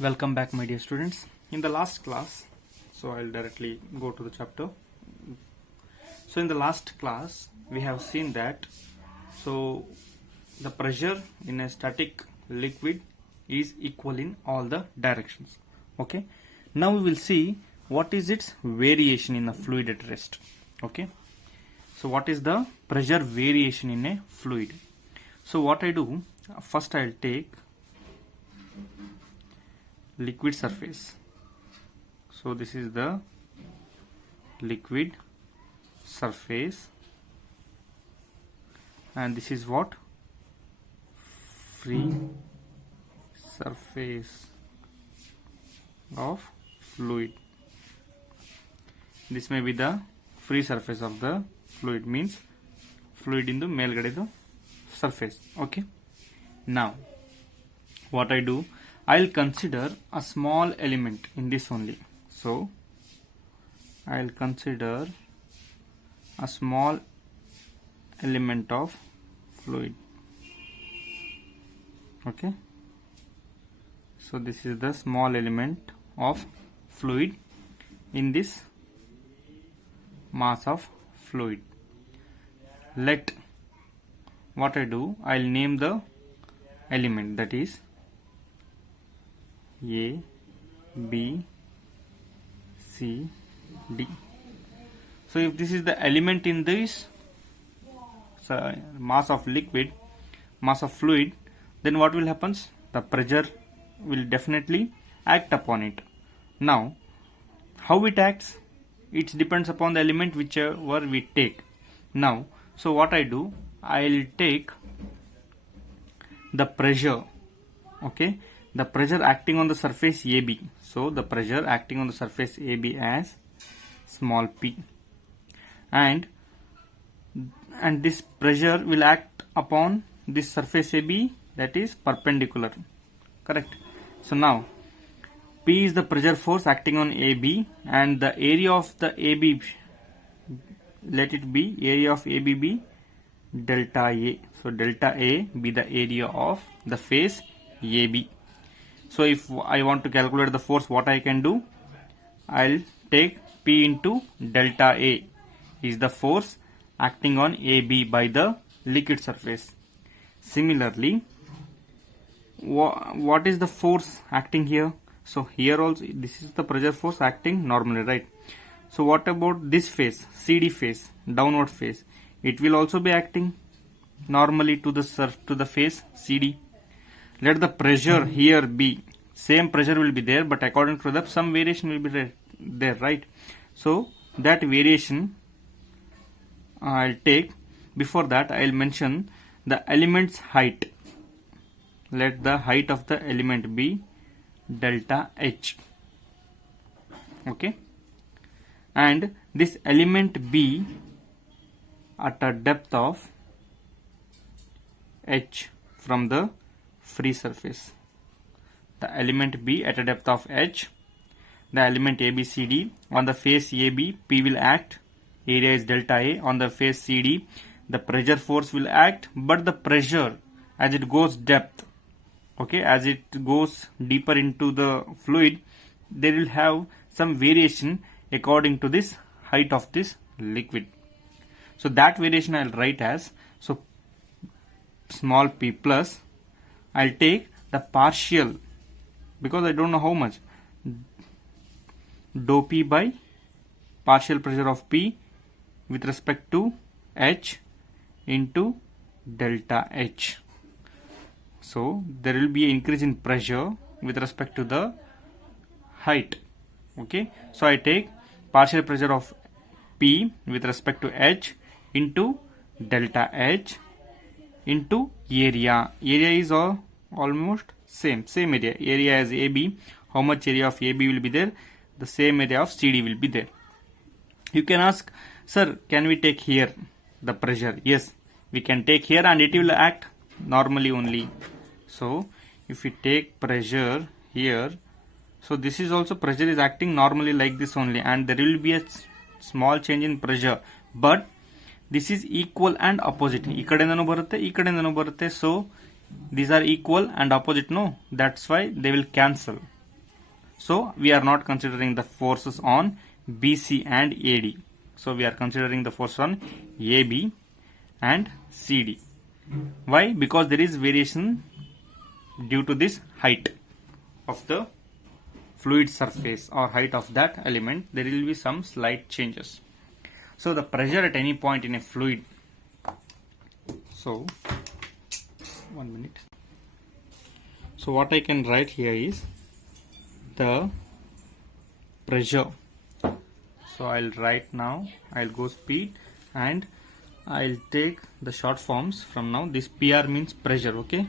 Welcome back, my dear students. In the last class, so I'll directly go to the chapter. So in the last class, we have seen that the pressure in a static liquid is equal in all the directions. Okay. Now we will see what is its variation in a fluid at rest. Okay. So what is the pressure variation in a fluid? So what I do, first I'll take liquid surface. So this is the liquid surface, and this is what? Free surface of fluid. This may be the free surface of the fluid, means fluid in the ಮೇಲ್ಗಡೆದು surface. Okay. Now what I do, I'll consider a small element in this only. So I'll consider a small element of fluid. Okay. So this is the small element of fluid in this mass of fluid. Let what I do, I'll name the element, that is A, B, C, D. So if this is the element in this mass of liquid, mass of fluid, then what will happen? The pressure will definitely act upon it. Now, how it acts? It depends upon the element whichever we take. Now, so what I do, I'll take the pressure. Okay. The pressure acting on the surface AB. So the pressure acting on the surface AB as small p, and this pressure will act upon this surface AB, that is perpendicular. Correct. So now P is the pressure force acting on AB, and the area of the AB, let it be area of AB be delta A. So delta A be the area of the face AB. So if I want to calculate the force, what I can do, I'll take P into delta A is the force acting on AB by the liquid surface. Similarly, what is the force acting here? So here also this is the pressure force acting normally, right? So what about this face, CD face, downward face? It will also be acting normally to the face CD. Let the pressure here be, same pressure will be there, but according to that some variation will be there, right? So that variation I'll take. Before that, I'll mention the element's height. Let the height of the element be delta H. Okay. And this element be at a depth of H from the free surface. The element B at a depth of H. The element ABCD on the face AB, P will act. Area is delta A. On the face CD, the pressure force will act, but the pressure as it goes depth, okay, as it goes deeper into the fluid, they will have some variation according to this height of this liquid. So that variation I'll write as, so small p plus, I'll take the partial, because I don't know how much, dou p by partial pressure of P with respect to H into delta H. So there will be an increase in pressure with respect to the height. Okay. So I take partial pressure of P with respect to H into delta H into area. Area is almost same area. Area as AB. How much area of AB will be there? The same area of CD will be there. You can ask, sir, can we take here the pressure? Yes, we can take here, and it will act normally only. So if we take pressure here, so this is also pressure is acting normally like this only, and there will be a small change in pressure, but this is equal and opposite. ಈ ಕಡೆಯಿಂದನೂ ಬರುತ್ತೆ, ಈ ಕಡೆಯಿಂದನೂ ಬರುತ್ತೆ. So these are equal and opposite, no? That's why they will cancel. So we are not considering the forces on BC and AD. So we are considering the force on AB and CD. Why? Because there is variation due to this height of the fluid surface or height of that element. There will be some slight changes. So the pressure at any point in a fluid. So 1 minute. So what I can write here is the pressure. So I'll write now, I'll go speed and I'll take the short forms from now. This PR means pressure, okay?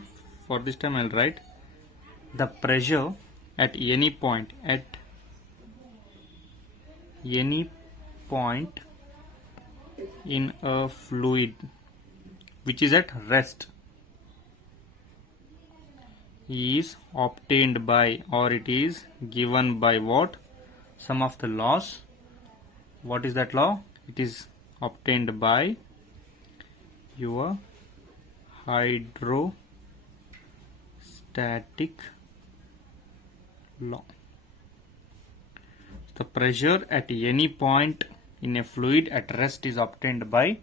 For this time I'll write the pressure at any point, in a fluid which is at rest is obtained by, or it is given by what? Some of the laws. What is that law? It is obtained by your hydrostatic law. The pressure at any point in a fluid at rest is obtained by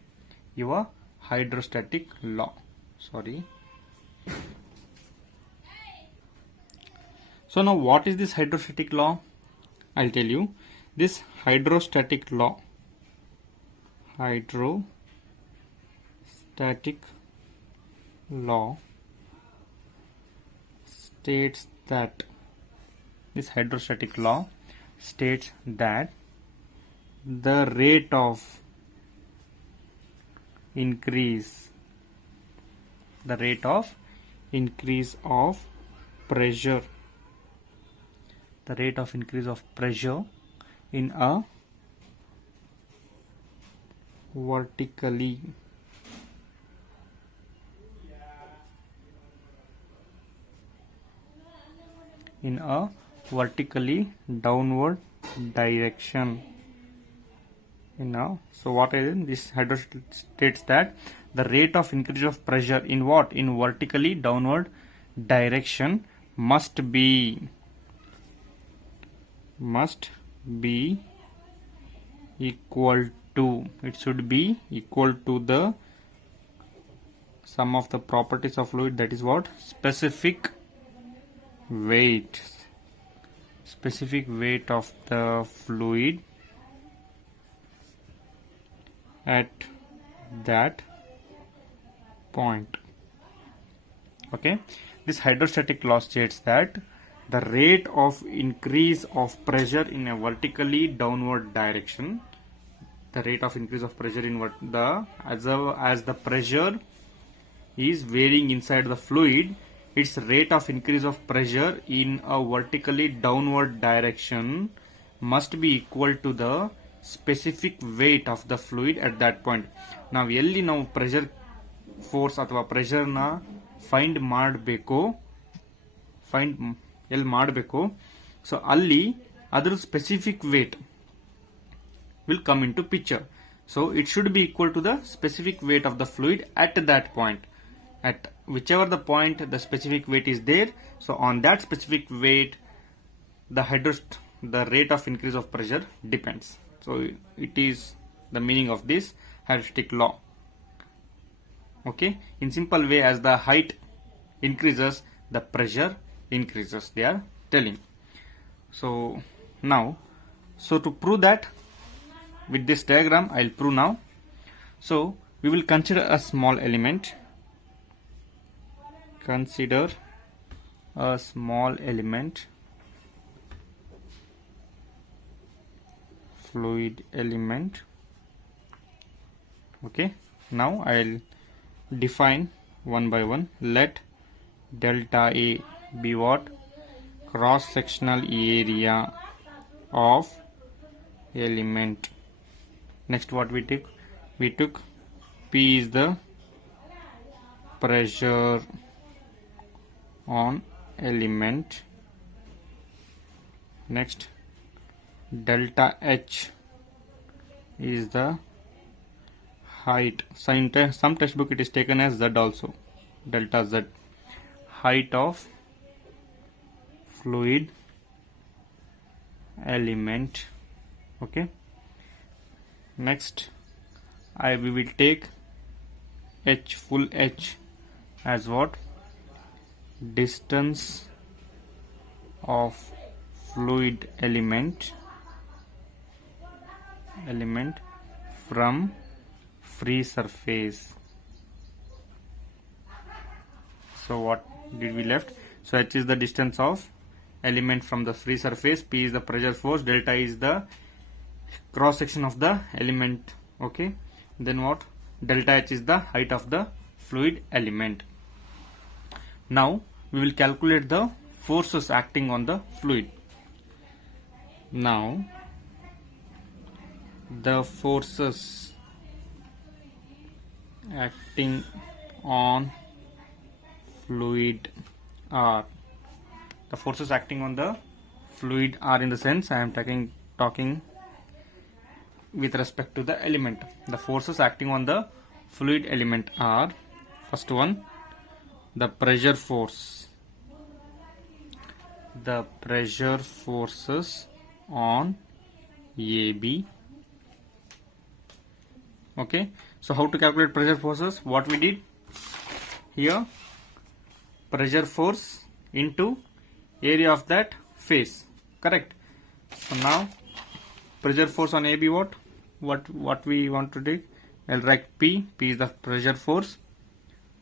your hydrostatic law. Sorry. So now what is this hydrostatic law? I'll tell you. This hydrostatic law states that the rate of increase of pressure in a vertically downward direction. So what is this? Hydrostatic states that the rate of increase of pressure in what? In vertically downward direction must be equal to, it should be equal to the sum of the properties of fluid, that is what? Specific weight of the fluid at that point. Okay, this hydrostatic law states that the rate of increase of pressure in a vertically downward direction, as the pressure is varying inside the fluid, its rate of increase of pressure in a vertically downward direction must be equal to the specific weight of the fluid at that point. ನಾವು ಎಲ್ಲಿ ನಾವು pressure force ಅಥವಾ ಪ್ರೆಷರ್ನ find ಮಾಡಬೇಕು, so ಅಲ್ಲಿ ಅದರ specific wait will come into picture. So it should be equal to the specific weight of the fluid at that point. At whichever the point the specific weight is there, so on that specific weight the rate of increase of pressure depends. So it is the meaning of this hydrostatic law. Okay, in simple way, as the height increases the pressure increases, they are telling. So now, to prove that with this diagram I'll prove now. So we will consider a small element. Fluid element. Okay, now I'll define one by one. Let delta A be what? Cross sectional area of element. Next, what we took P is the pressure on element. Next, delta H is the height. Some textbook it is taken as Z also. Delta Z, height of fluid element. Okay, next we will take H, full H, as what? Distance of fluid element from free surface. So what did we left? So H is the distance of element from the free surface, P is the pressure force, delta is the cross section of the element. Okay, then what? Delta H is the height of the fluid element. Now we will calculate the forces acting on the fluid. Now the forces acting on fluid are, the forces acting on the fluid are, in the sense I am talking with respect to the element. The forces acting on the fluid element are, first one, the pressure force. The pressure forces on AB. Okay, so how to calculate pressure forces? What we did here, pressure force into area of that face, correct? So now pressure force on AB, what we want to do? I'll write P is the pressure force.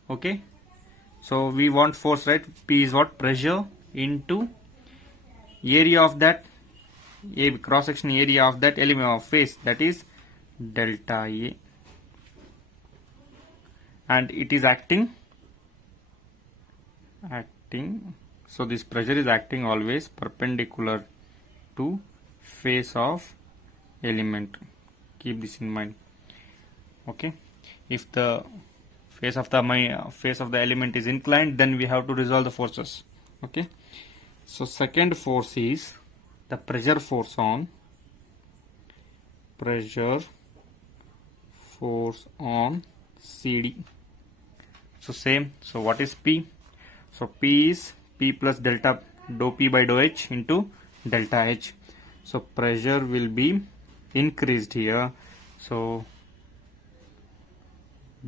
Okay, so we want force, right? P is what? Pressure into area of that AB, cross section area of that element of face, that is delta A, and it is acting, so this pressure is acting always perpendicular to face of element. Keep this in mind. Okay, if the face of the element is inclined, then we have to resolve the forces. Okay, so second force is the pressure force on CD. So same, so what is P? So P is P plus delta dou P by dou H into delta H. So pressure will be increased here. So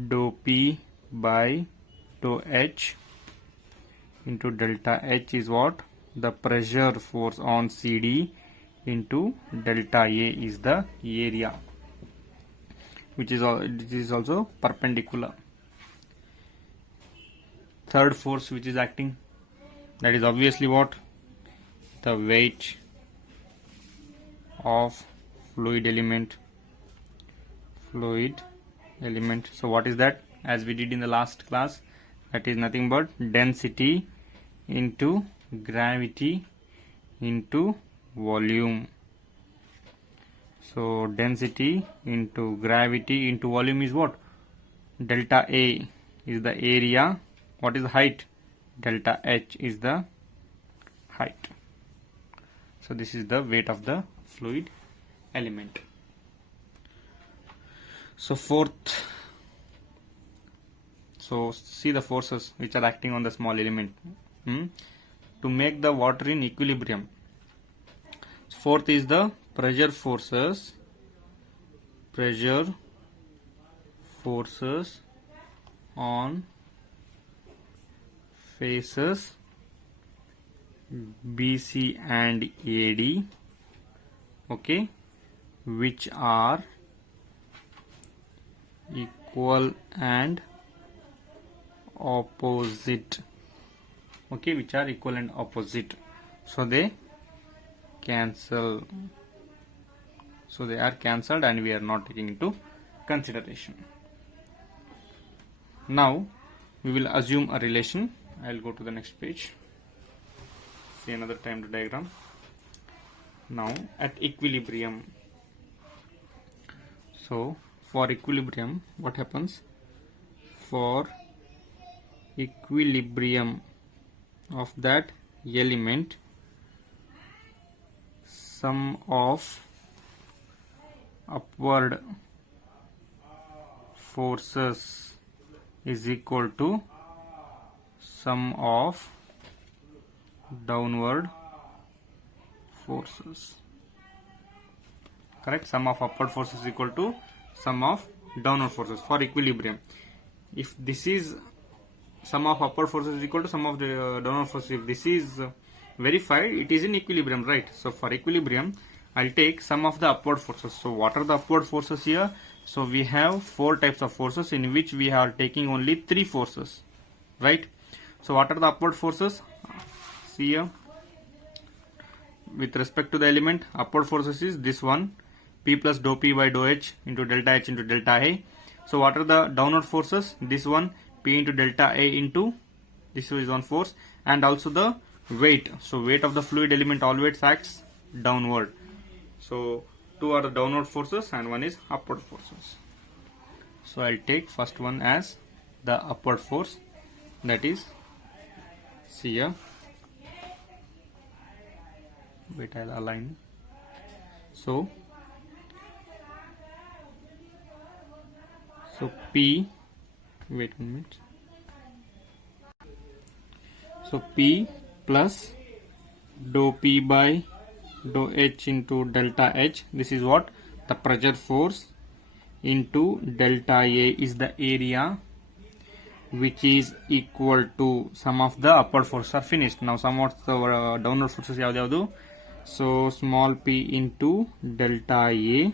dou P by dou H into delta H is what? The pressure force on CD into delta A is the area, which is also perpendicular. Third force which is acting, that is obviously what? The weight of fluid element. So what is that? As we did in the last class, that is nothing but density into gravity into volume. So density into gravity into volume is what? Delta A is the area. What is the height? Delta H is the height. So this is the weight of the fluid element. So fourth, so see the forces which are acting on the small element to make the water in equilibrium. Fourth is the pressure forces on faces BC and AD, okay, which are equal and opposite. Okay, which are equal and opposite. So they cancel. So they are cancelled and we are not taking into consideration. Now we will assume a relation. I will go to the next page. See another timed diagram. Now at equilibrium. So for equilibrium, what happens? For equilibrium of that element, sum of upward forces is equal to sum of downward forces. correct? Sum of upward forces is equal to sum of downward forces for equilibrium. If this is sum of upward forces is equal to sum of the downward forces, if this is verified, it is in equilibrium, right? So for equilibrium, I'll take sum of the upward forces. So what are the upward forces here? So we have 4 types of forces in which we are taking only 3 forces, right? So what are the upward forces? See here, with respect to the element, upward forces is this one, P plus dou P by dou H into delta H into delta A. So what are the downward forces? This one, P into delta A into, this is one force, and also the weight. So weight of the fluid element always acts downward. So 2 are the downward forces and 1 is upward forces. So I'll take first one as the upward force, that is, see here, wait, I'll align. So P, wait a minute. So P plus dou P by dou H into delta H, this is what? The pressure force, into delta A is the area, which is equal to sum of the upward forces are finished. Now sum of the downward forces yavyadu. So small p into delta A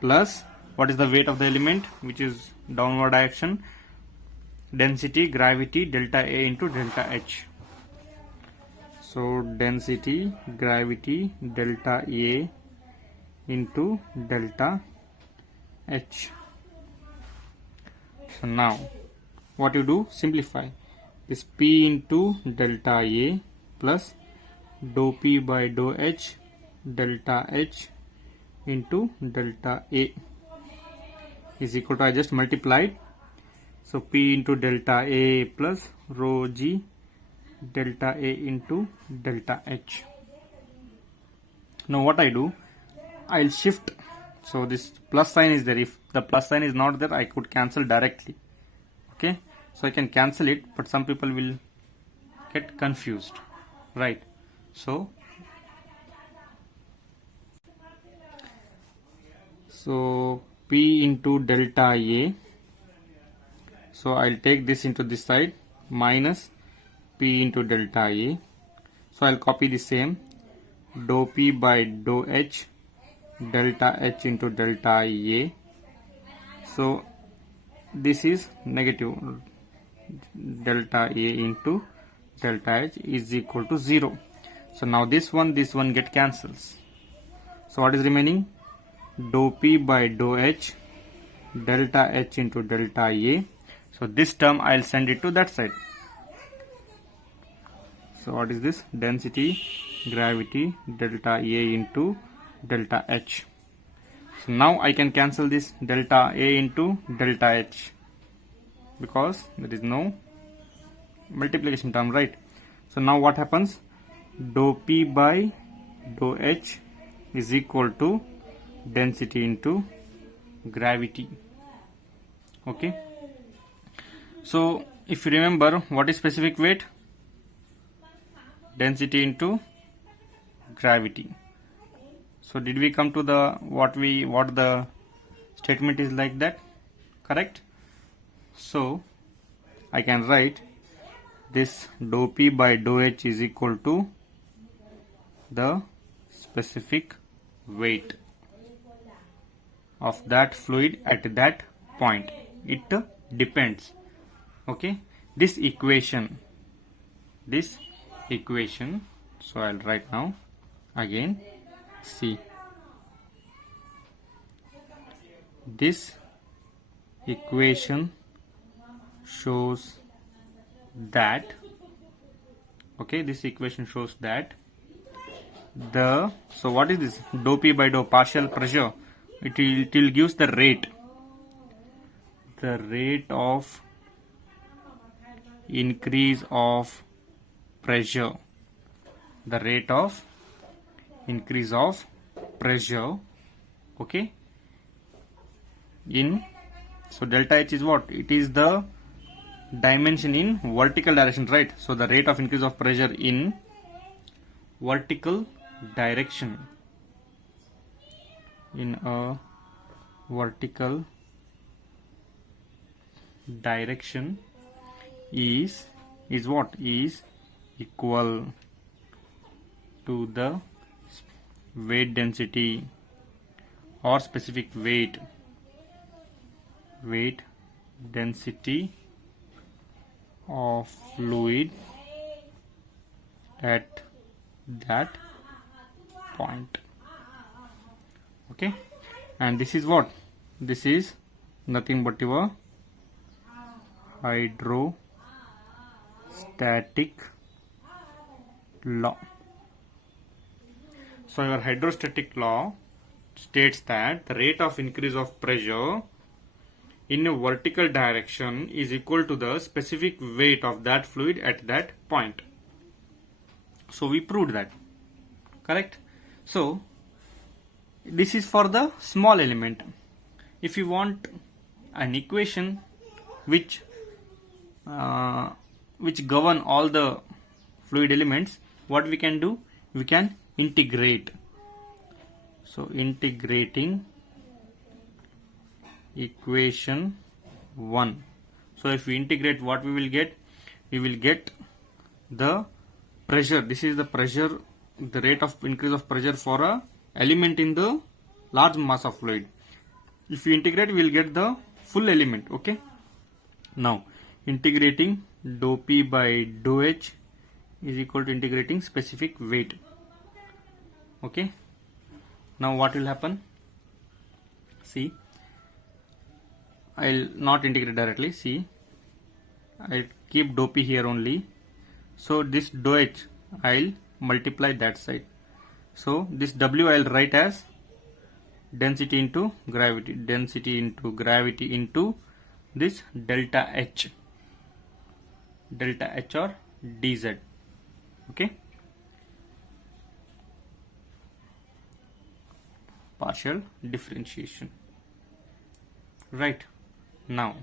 plus, what is the weight of the element, which is downward action, density, gravity, delta A into delta H. So density, gravity, delta A into delta H. So now what you do, simplify this, P into delta A plus dou P by dou H delta H into delta A is equal to, I just multiplied, so P into delta A plus rho G delta A into delta H. Now what I do, I'll shift, so this plus sign is there. If the plus sign is not there, I could cancel directly, okay? So I can cancel it, but some people will get confused, right? So P into delta A, so I'll take this into this side, minus P into delta A. So I'll copy the same, dou P by dou H delta H into delta A. So this is negative, delta A into delta H is equal to 0. So now this one get cancels. So what is remaining? Dou P by dou H delta H into delta A. So this term I'll send it to that side. So what is this? Density, gravity, delta A into delta H. So now I can cancel this delta A into delta H, because there is no multiplication term, right? So now what happens? Dou P by dou H is equal to density into gravity, okay? So if you remember, what is specific weight? Density into gravity. So did we come to the what the statement is like that, correct? So I can write this dou P by dou H is equal to the specific weight of that fluid at that point. It depends, okay? This equation, so I'll write now again. See, this equation shows that, okay, this equation shows that the, so what is this? Dou P by dou partial pressure, it will gives the rate of increase of pressure, the rate of increase of pressure, okay, in, so delta H is what? It is the dimension in vertical direction, right? So the rate of increase of pressure in vertical direction in a vertical direction is what? Is equal to the weight density or specific weight density of fluid at that point. Okay, and this is what? This is nothing but your hydrostatic law. So your hydrostatic law states that the rate of increase of pressure in a vertical direction is equal to the specific weight of that fluid at that point. So we proved that, correct? So this is for the small element. If you want an equation which govern all the fluid elements, what we can do? We can integrate. So integrating equation 1. So if we integrate, what we will get? We will get the pressure. This is the pressure, the rate of increase of pressure for a element in the large mass of fluid. If we integrate, we will get the full element. Okay. Now integrating dou P by dou H is equal to integrating specific weight. Okay. Now what will happen? See, I'll not integrate directly. See, I'll keep dou P here only. So this dou H I'll multiply that side. So this W I'll write as density into gravity, into this delta H or dz. Okay, partial differentiation. Right. Now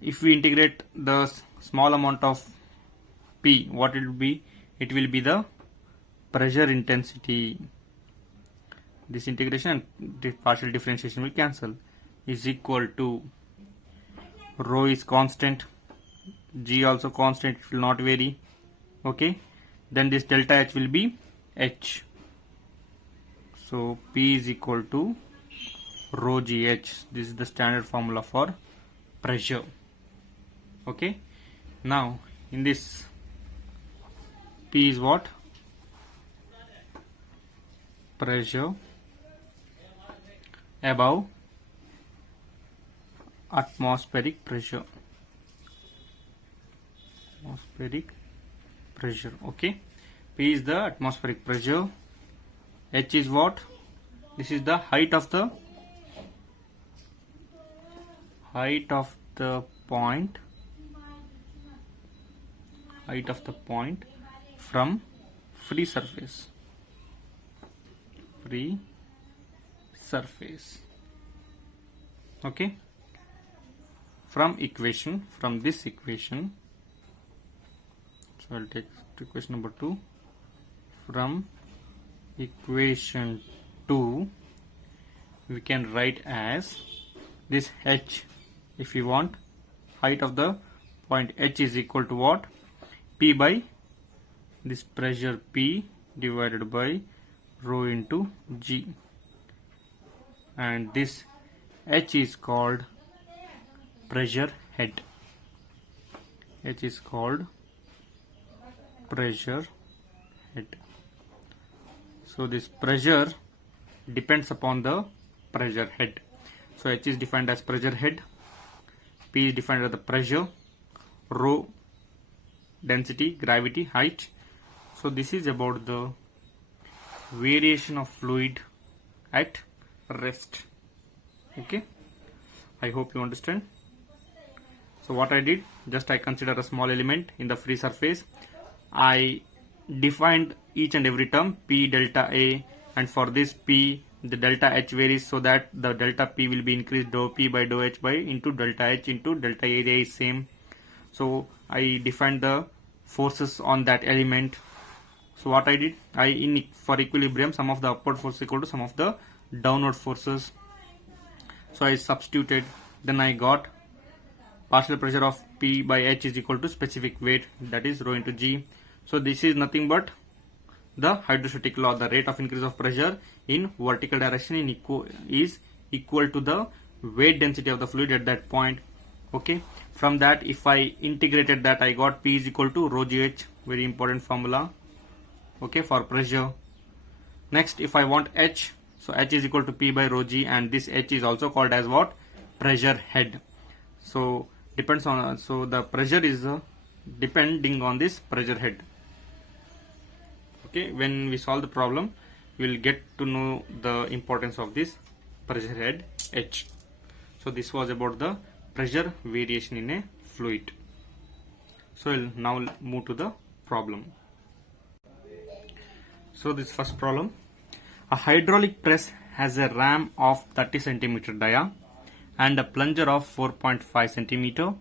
if we integrate the small amount of P, what it will be? It will be the pressure intensity. This integration and the partial differentiation will cancel. Is equal to rho is constant, G also constant, it will not vary. Okay, then this delta H will be H. So P is equal to rho GH. This is the standard formula for pressure. Okay, now in this P is what? Pressure above atmospheric pressure. Okay, P is the atmospheric pressure. H is what? This is the height of the point from free surface. Okay, from this equation, so I'll take equation number 2. From equation 2 we can write as this H. If we want height of the point, H is equal to what? P by this pressure P divided by rho into G, and this H is called pressure head. So this pressure depends upon the pressure head. So H is defined as pressure head, P is defined as the pressure, rho density, gravity, height. So this is about the variation of fluid at rest. Okay, I hope you understand. So what I did, just I consider a small element in the free surface. I defined each and every term, P delta A, and for this P the delta H varies, so that the delta P will be increased dou P by dou H by into delta H into delta area is same. So I defined the forces on that element. So what I did, for equilibrium, sum of the upward force equal to sum of the downward forces. So I substituted, then I got partial pressure of P by H is equal to specific weight, that is rho into G. So this is nothing but the hydrostatic law. The rate of increase of pressure in vertical direction is equal to the weight density of the fluid at that point. Okay, from that if I integrated that, I got P is equal to rho GH, very important formula, okay, for pressure. Next, if I want H, so H is equal to P by rho G, and this H is also called as what? Pressure head. So depends on, so the pressure is depending on this pressure head. Okay, when we solve the problem, we will get to know the importance of this pressure head H. So this was about the pressure variation in a fluid. So we'll now move to the problem. So this first problem, a hydraulic press has a ram of 30 cm dia and a plunger of 4.5 cm.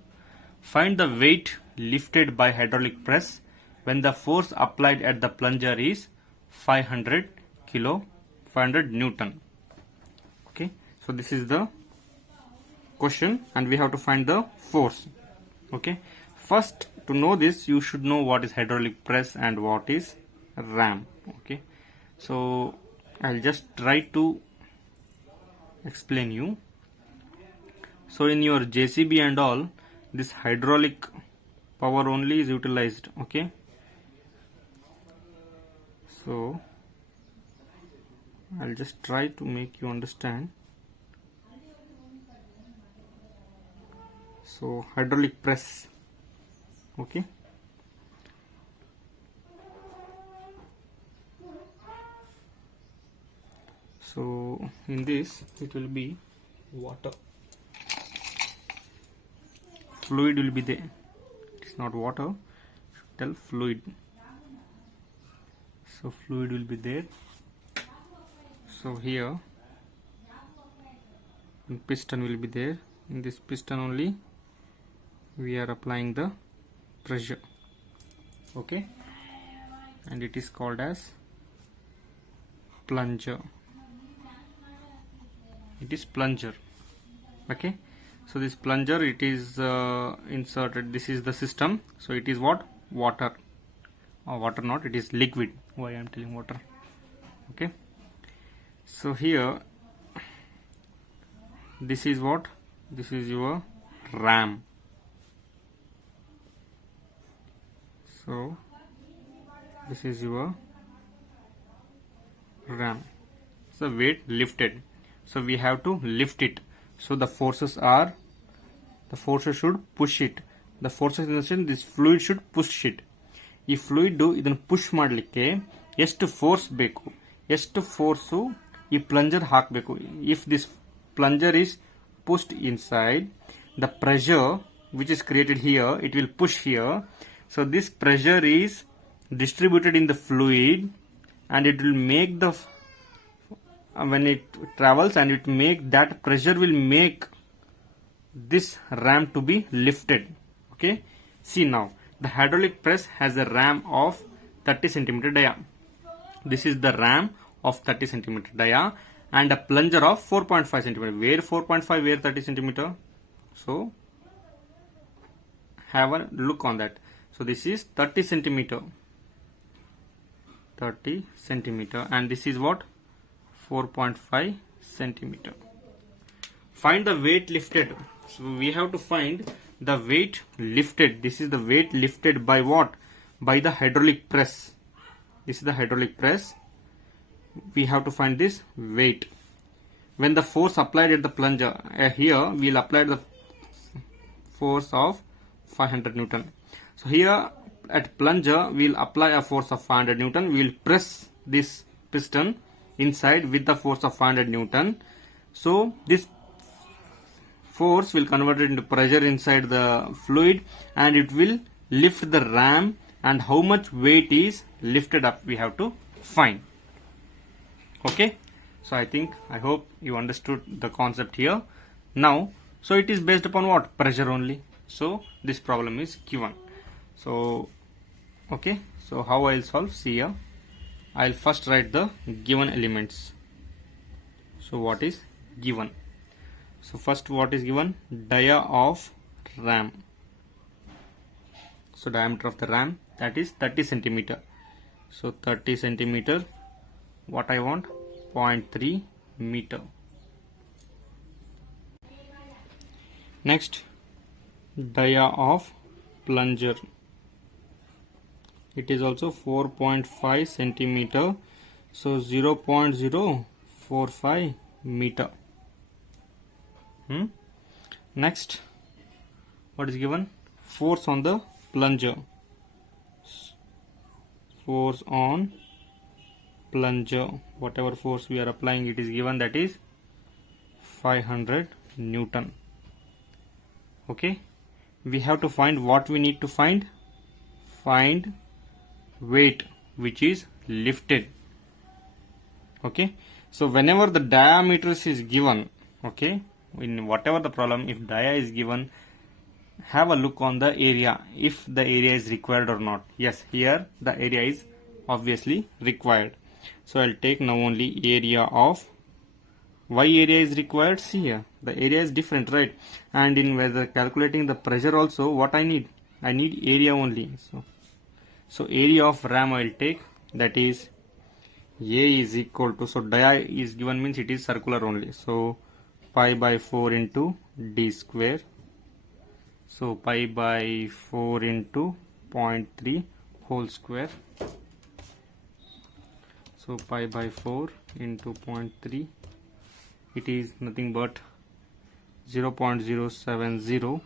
Find the weight lifted by hydraulic press when the force applied at the plunger is 500 Newton. Okay, so this is the question and we have to find the force. Okay, first, to know this, you should know what is hydraulic press and what is ram. Okay, so I'll just try to explain you. So in your JCB and all, this hydraulic power only is utilized. Okay, so I'll just try to make you understand. So hydraulic press, okay, so in this it will be water, fluid will be there, it's not water, tell fluid, so fluid will be there. So here piston will be there, in this piston only we are applying the pressure, okay, and it is called as plunger, it is plunger. Okay, so this plunger, it is inserted, this is the system, so it is what? Water, or water not, it is liquid, why I am telling water. Okay, so here this is what? This is your ram. So this is your ram. So weight lifted, so we have to lift it. So the forces are, the forces should push it, the forces in the sense this fluid should push it. ಈ fluid ಇದನ್ನು push ಮಾಡಲಿಕ್ಕೆ ಎಷ್ಟು force ಬೇಕು, ಎಷ್ಟು force ಈ plunger ಹಾಕಬೇಕು. If this plunger is pushed inside, the pressure which is created here, it will push here. So this pressure is distributed in the fluid and it will make the, when it travels and it make, that pressure will make this ram to be lifted. Okay, see now, the hydraulic press has a ram of 30 cm dia. This is the ram of 30 cm dia and a plunger of 4.5 cm. Where 4.5, where 30 cm? So have a look on that. So this is 30 cm, 30 cm, and this is what? 4.5 cm. Find the weight lifted. So we have to find the weight lifted. This is the weight lifted by what? By the hydraulic press. This is the hydraulic press. We have to find this weight. When the force applied at the plunger, here we will apply the force of 500 Newton. So here at plunger we will apply a force of 500 Newton. We will press this piston inside with the force of 500 Newton. So this force will convert it into pressure inside the fluid and it will lift the ram, and how much weight is lifted up we have to find. Okay, so I hope you understood the concept here. Now, so it is based upon what? Pressure only. So this problem is given. So okay, so how I'll solve? See here, I'll first write the given elements. So what is given? So first, what is given? Dia of ram. So diameter of the ram, that is 30 centimeter. So 30 centimeter, what I want? 0.3 meter. Next, dia of plunger. It is also 4.5 centimeter. So 0.045 meter. Next, what is given? Force on the plunger. Force on plunger. Whatever force we are applying, it is given, that is 500 Newton. Okay. We have to find what we need to find. Find weight which is lifted. Okay. So whenever the diameter is given, okay, in whatever the problem, if dia is given, have a look on the area, if the area is required or not. Yes, here the area is obviously required. So I'll take now only area of, why area is required? See here, the area is different, right? And in whether calculating the pressure also, what I need area only. So area of ram I will take, that is A is equal to, so dia is given means it is circular only. So pi by 4 into d square. So pi by 4 into 0.3 whole square. So pi by 4 into 0.3, it is nothing but 0.070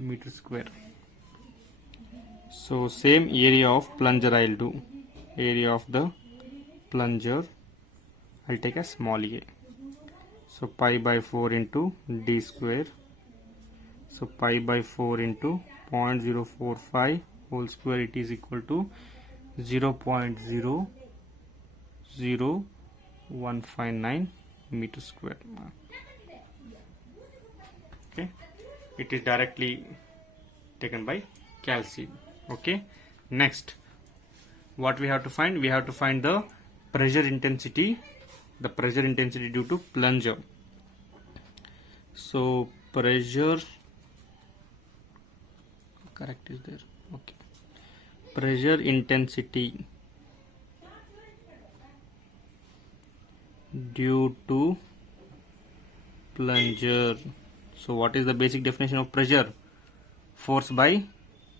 meter square. So same area of plunger I will do. Area of the plunger I'll take a small a. So pi by 4 into d square. So pi by 4 into 0.045 whole square, it is equal to 0.00159 meter square. Okay, it is directly taken by calcium. Okay, next, what we have to find? We have to find the pressure intensity. The pressure intensity due to plunger. So pressure, correct is there? Okay, pressure intensity due to plunger. So what is the basic definition of pressure? Force by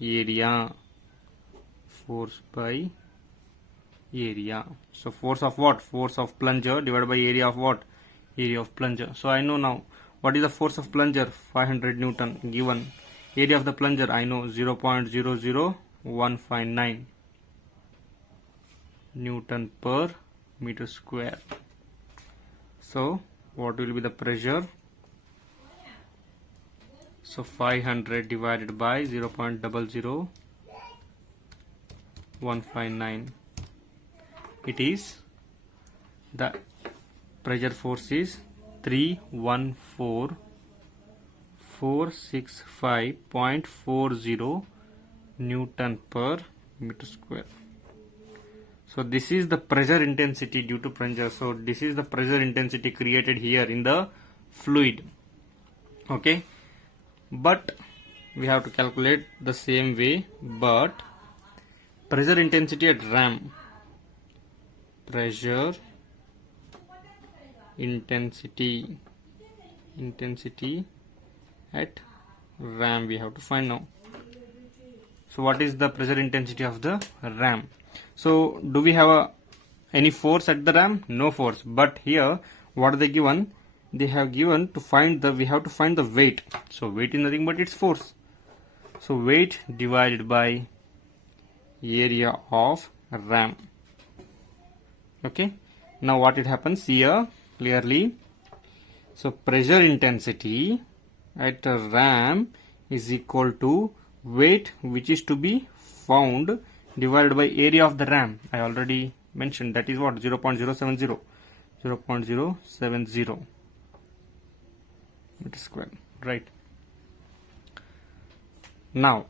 area. Force by area. So force of what? Force of plunger divided by area of what? Area of plunger. So I know now what is the force of plunger? 500 Newton given. Area of the plunger I know, 0.00159 Newton per meter square. So what will be the pressure? So 500 divided by 0.00159. It is, the pressure force is 314,465.40 Newton per meter square. So this is the pressure intensity due to plunger. So this is the pressure intensity created here in the fluid. Okay, but we have to calculate the same way, but pressure intensity at ram. Pressure intensity at ram we have to find now. So what is the pressure intensity of the ram? So do we have any force at the ram? No force. But here what are they given? They have given to find the, we have to find the weight. So weight is nothing but its force. So weight divided by area of ram. Okay, now what it happens here clearly? So pressure intensity at a ram is equal to weight which is to be found divided by area of the ram. I already mentioned, that is what? 0.070 meter square, right? Now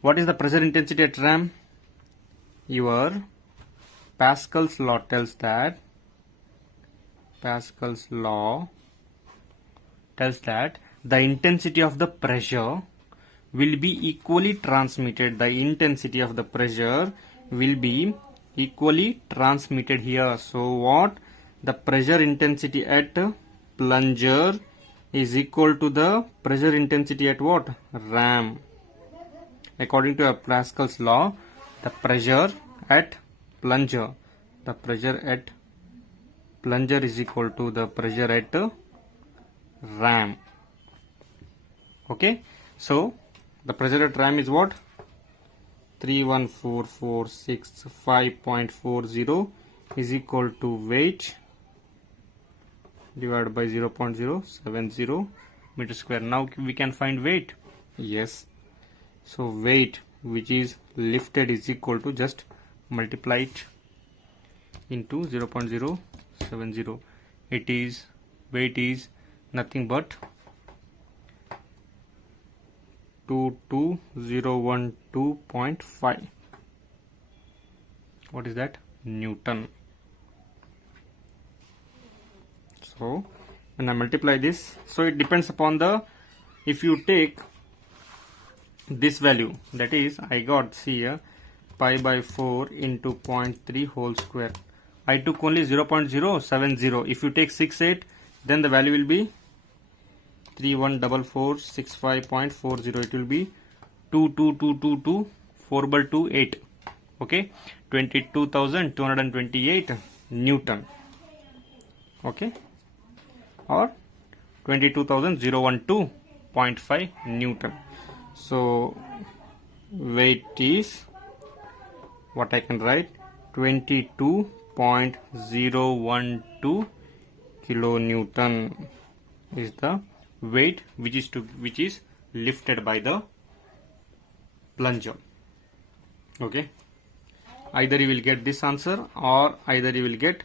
what is the pressure intensity at ram? Your Pascal's law tells that Pascal's law tells that the intensity of the pressure will be equally transmitted. The intensity of the pressure will be equally transmitted here. So what? The pressure intensity at plunger is equal to the pressure intensity at what? Ram. According to Pascal's law, the pressure at plunger is equal to the pressure at ram. Okay, so the pressure at ram is what? 31446.5.40 is equal to weight divided by 0.070 meter square. Now we can find weight. Yes. So weight which is lifted is equal to, just multiply it into 0.070. It is, weight is nothing but 22012.5. What is that? Newton. So when I multiply this, so it depends upon the, if you take this value, that is, I got, see here, pi by 4 into 0.3 whole square. I took only 0.070. If you take 6/8, then the value will be 31446.5.40. It will be 22222 4 by 2 8. Okay, 22,228 Newton. Okay, or 22,012.5 Newton. So weight is what I can write, 22.012 kilonewton is the weight which is lifted by the plunger. Okay, either you will get this answer or either you will get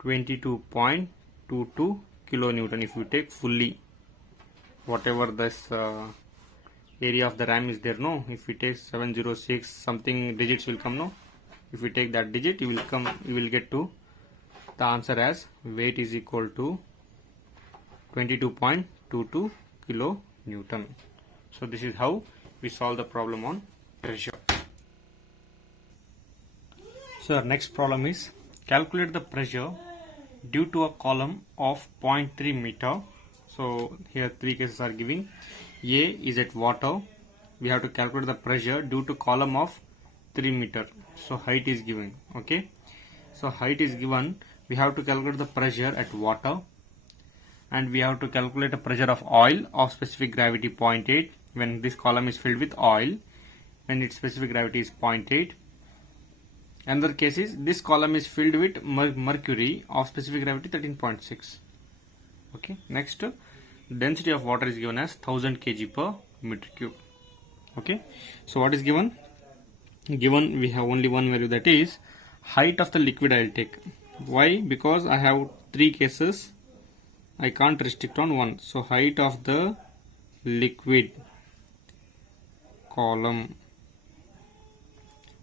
22.22 kilonewton if you take fully whatever this area of the ram is there. No, if we take 706 something digits will come. No, if we take that digit, you will get to the answer as weight is equal to 22.22 kilonewton. So this is how we solve the problem on pressure. So our next problem is calculate the pressure due to a column of 0.3 meter. So here three cases are giving. A is at water. We have to calculate the pressure due to column of 3 meter. So height is given. Okay. So height is given. We have to calculate the pressure at water. And we have to calculate the pressure of oil of specific gravity 0.8 when this column is filled with oil. When its specific gravity is 0.8. Another case is this column is filled with mercury of specific gravity 13.6. Okay. Next, density of water is given as 1000 kg per meter cube. Okay. So what is given? Given we have only one value, that is height of the liquid I will take. Why? Because I have three cases. I can't restrict on one. So height of the liquid column.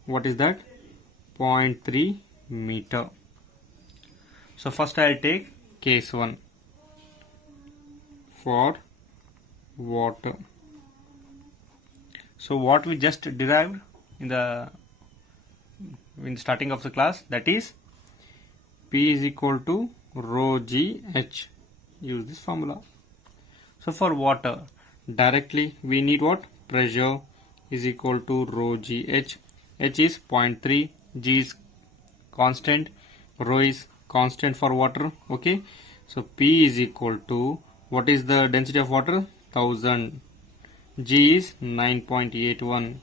What is that? 0.3 meter. So first I will take case 1 for water. So what we just derived in the starting of the class, that is P is equal to rho g h. Use this formula. So for water, directly we need what? Pressure is equal to rho g h. H is 0.3, g is constant, rho is constant for water. Okay. So P is equal to, what is the density of water? 1000. G is 9.81.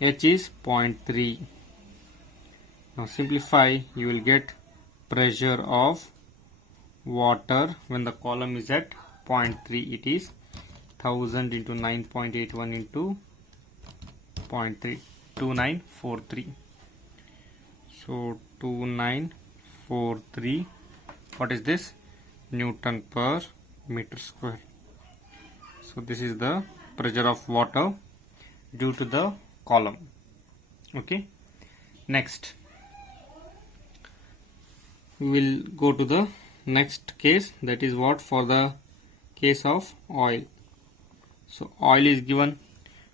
H is 0.3. Now simplify, you will get pressure of water when the column is at 0.3. It is 1000 into 9.81 into 0.3. 2943. So 2943. What is this? Newton per meter square. So this is the pressure of water due to the column. Okay. Next, we will go to the next case, that is what, for the case of oil. So oil is given.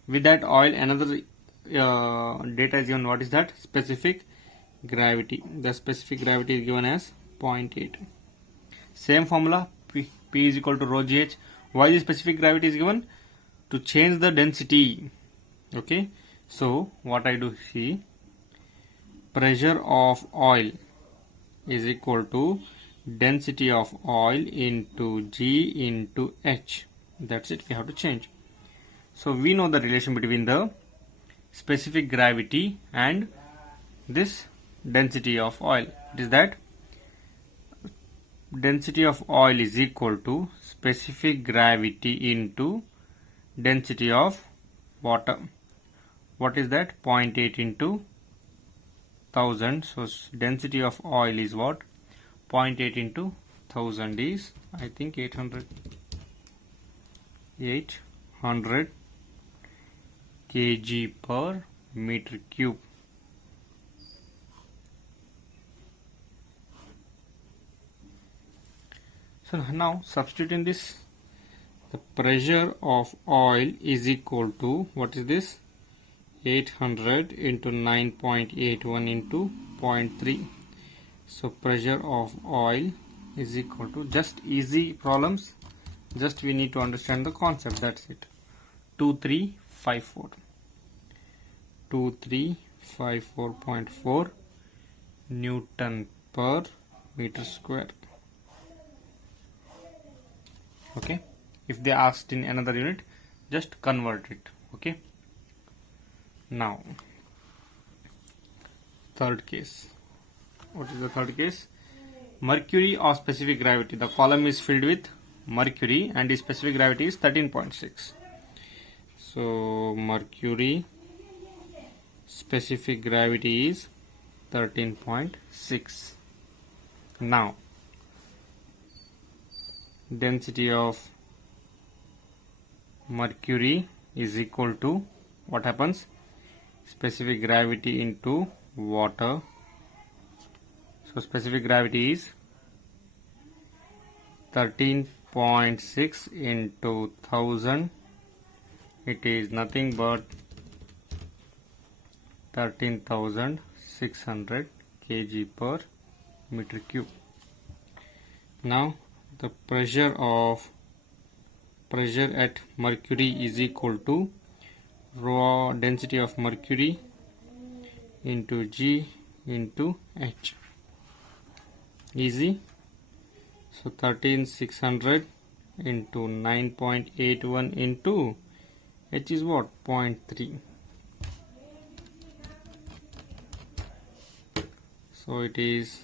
With that oil, another data is given. What is that? Specific gravity. The specific gravity is given as 0.8. Same formula, P is equal to rho gh. Why the specific gravity is given? To change the density. Okay. So what I do, see, pressure of oil is equal to density of oil into G into H. That's it. We have to change. So we know the relation between the specific gravity and this density of oil. It is that density of oil is equal to specific gravity into density of water. What is that? 0.8 into 1000. So density of oil is what? 0.8 into 1000 is, I think, 800 kg per meter cube. So now substituting this, the pressure of oil is equal to, what is this? 800 into 9.81 into 0.3. So pressure of oil is equal to, just easy problems, just we need to understand the concept, that's it. 2354. 2354.4 Newton per meter square. Okay, if they asked in another unit, just convert it. Okay, now third case. What is the third case? Mercury of specific gravity. The column is filled with mercury and the specific gravity is 13.6. So mercury specific gravity is 13.6. Now density of mercury is equal to, what happens? Specific gravity into water. So specific gravity is 13.6 into 1000. It is nothing but 13,600 kg per meter cube. Now the pressure at mercury is equal to raw density of mercury into G into H. Easy. So 13,600 into 9.81 into H is what? 0.3. So it is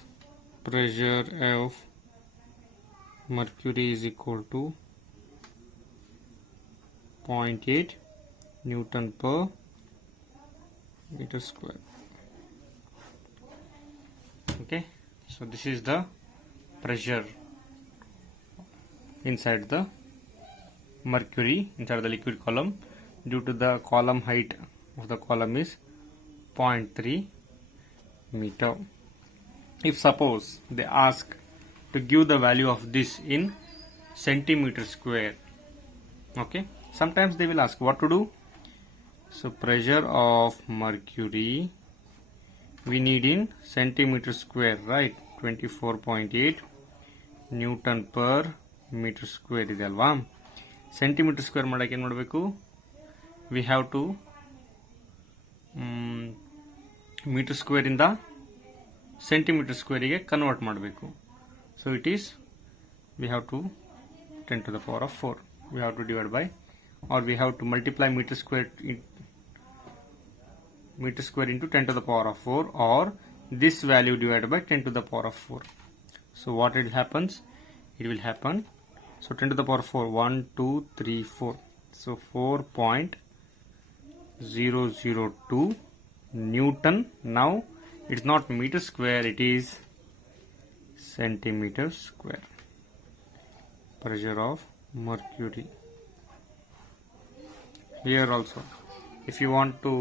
pressure of mercury is equal to 0.8 Newton per meter square. Okay, so this is the pressure inside the mercury, inside the liquid column, due to the column height of the column is 0.3 meter. If suppose they ask to give the value of this in centimeter square, okay, sometimes they will ask what to do. So pressure of mercury we need in centimeter square, right? 24.8 Newton per meter square ಇದೆ ಅಲ್ವಾ. Centimetre square ಮಾಡೋಕ್ಕೆ ಏನು ಮಾಡಬೇಕು? We have to metre square ಇಂದ centimetre ಸ್ಕ್ವೇರಿಗೆ convert ಮಾಡಬೇಕು. So it is we have to 10 to the power of 4. We have to divide by, or we have to multiply meter square into 10 to the power of 4, or this value divided by 10 to the power of 4. So what will happens? It will happen, so 10 to the power of 4, 1 2 3 4, so 4.002 Newton. Now it's not meter square, it is centimeter square. Pressure of mercury. Here also, if you want to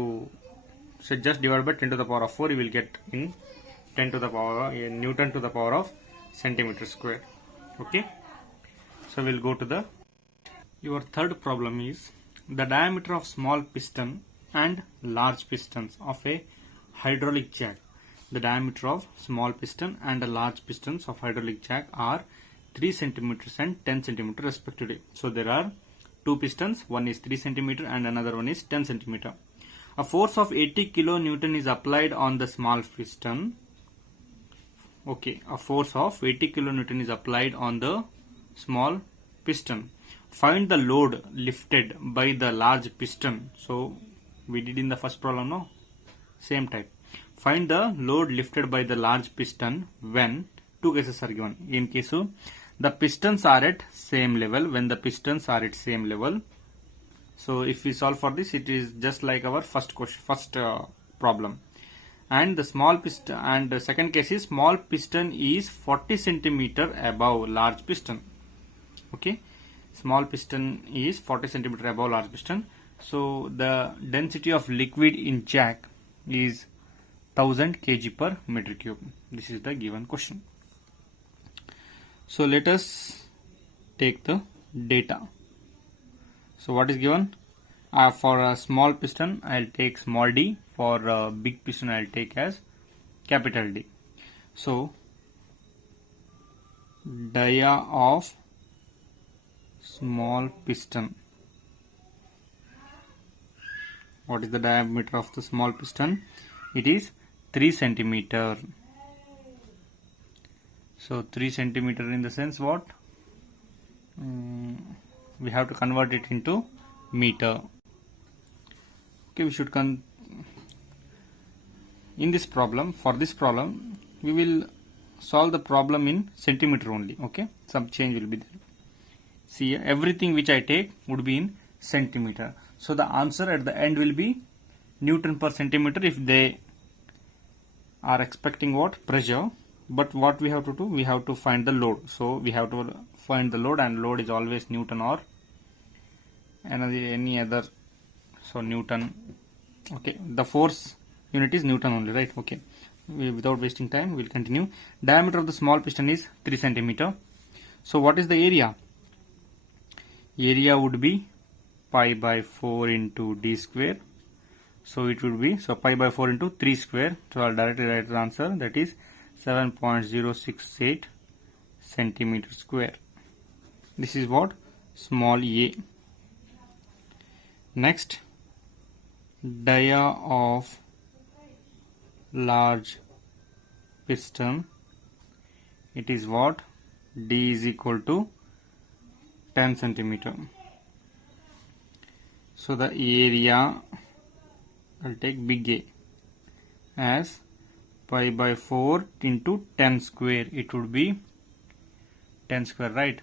say just divide by 10 to the power of 4, you will get in 10 to the power Newton to the power of centimeter square. Okay, so we'll go to the your third problem is the diameter of small piston and large pistons of a hydraulic jack. The diameter of small piston and a large pistons of hydraulic jack are 3 centimeters and 10 centimeters respectively. So there are two pistons, one is 3 centimeter and another one is 10 centimeter. A force of 80 kilonewton is applied on the small piston. Okay, a force of 80 kilonewton is applied on the small piston. Find the load lifted by the large piston. So we did in the first problem, no? Same type. Find the load lifted by the large piston when two cases are given. In case the pistons are at same level, when the pistons are at same level. So if we solve for this, it is just like our first question, problem. And the small piston, and the second case is small piston is 40 centimeter above large piston. Okay, small piston is 40 centimeter above large piston. So the density of liquid in jack is 1000 kg per meter cube. This is the given question. So let us take the data. So what is given? For a small piston, I'll take small d. For a big piston, I'll take as capital D. So dia of small piston. What is the diameter of the small piston? It is 3 centimeter. So 3 centimeter in the sense what? We have to convert it into meter. Okay, we should in this problem, for this problem, we will solve the problem in centimeter only. Okay, some change will be there. See, everything which I take would be in centimeter. So the answer at the end will be Newton per centimeter if they are expecting what? Pressure. But what we have to do? We have to find the load. So we have to find the load, and load is always Newton or any other. So Newton. Okay, the force unit is Newton only, right? Okay, without wasting time, we'll continue. Diameter of the small piston is 3 centimeter. So what is the area? Area would be pi by 4 into d square. So it would be, so pi by 4 into 3 square. So I'll directly write the answer, that is 7.068 centimeter square. This is what? Small a. Next, dia of large piston, it is what? D is equal to 10 centimeter. So the area, I'll take big A as pi by 4 into 10 square. It would be 10 square, right?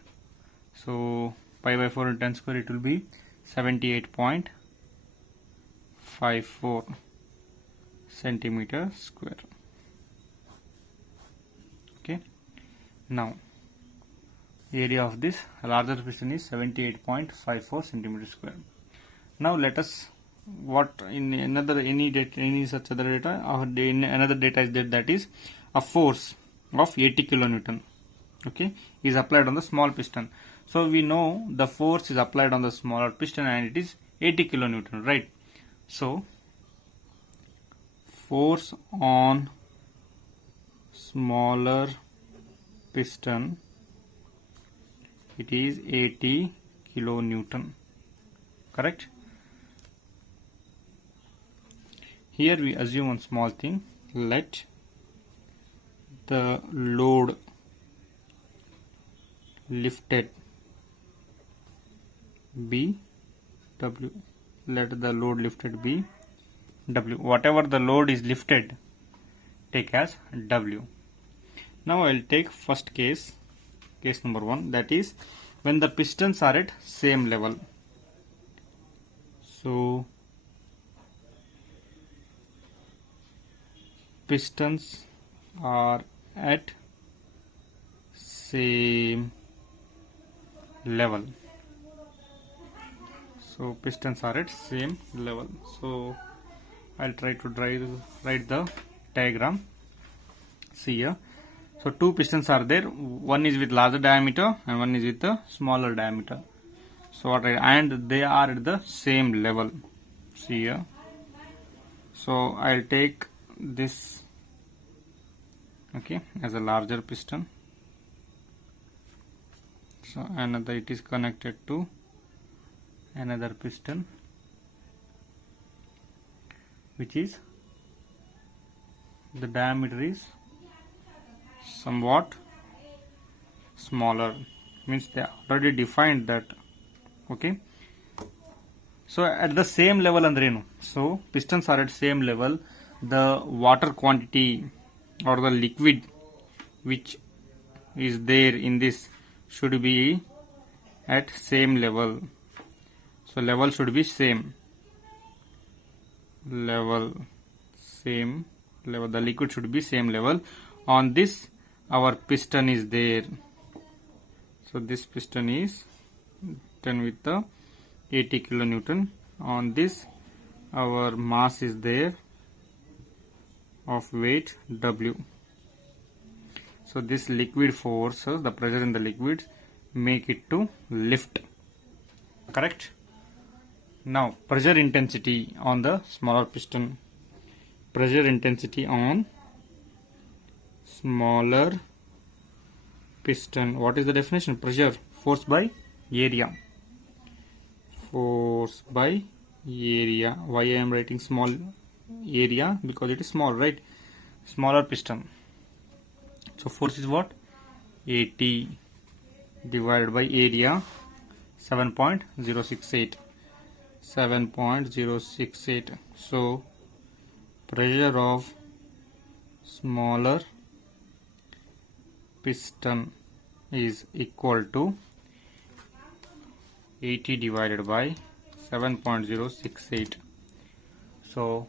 So pi by 4 into 10 square, it will be 78.54 centimeter square. Okay, now area of this larger piston is 78.54 centimeter square. Now let us, what in another any such other data, or in another data is that is a force of 80 kilonewton, okay, is applied on the small piston. So we know the force is applied on the smaller piston and it is 80 kilonewton, right? So force on smaller piston, it is 80 kilonewton, correct? Here we assume one small thing, let the load lifted be W. Let the load lifted be W. Whatever the load is lifted, take as W. Now I will take first case, case number 1, that is when the pistons are at same level. So pistons are at same level. So pistons are at same level. So I'll try to write the diagram. See here. So two pistons are there. One is with larger diameter and one is with a smaller diameter. So and they are at the same level. See here. So I'll take this, okay, as a larger piston. So another, it is connected to another piston which is, the diameter is somewhat smaller, means they already defined that. Okay, so at the same level andre ಏನು, so pistons are at same level. The water quantity or the liquid which is there in this should be at same level. So level should be same level, the liquid should be same level. On this our piston is there. So this piston is done with the 80 kilonewton. On this our mass is there of weight W. So this liquid forces, the pressure in the liquid make it to lift. Correct? Now pressure intensity on the smaller piston. Pressure intensity on smaller piston. What is the definition? Pressure, force by area. Force by area. Why I am writing small area? Because it is small, right? Smaller piston. So force is what? 80 divided by area, 7.068. 7.068. So pressure of smaller piston is equal to 80 divided by 7.068. So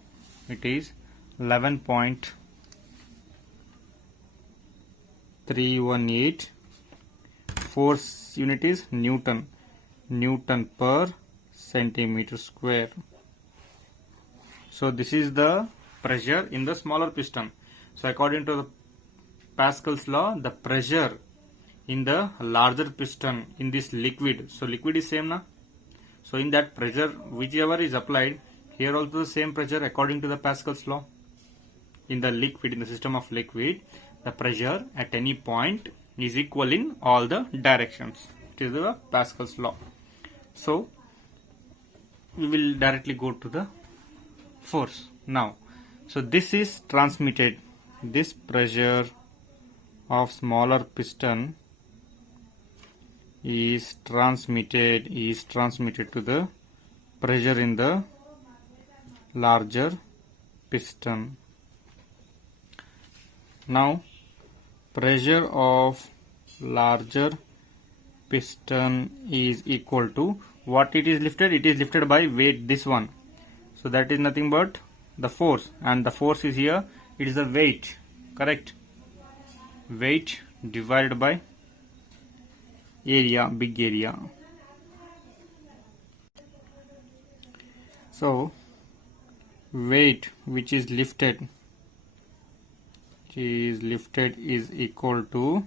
it is 11.318. Force unit is Newton. Newton per centimeter square. So this is the pressure in the smaller piston. So according to the Pascal's law, the pressure in the larger piston in this liquid, so liquid is same na, so in that pressure whichever is applied, here also the same pressure according to the Pascal's law. In the liquid, in the system of liquid, the pressure at any point is equal in all the directions. It is the Pascal's law. So we will directly go to the force now. So this is transmitted, this pressure of smaller piston is transmitted to the pressure in the larger piston. Now pressure of larger piston is equal to what it is lifted? It is lifted by weight, this one. So that is nothing but the force, and the force is here, it is the weight. Correct? Weight divided by area, big area. So weight which is lifted is equal to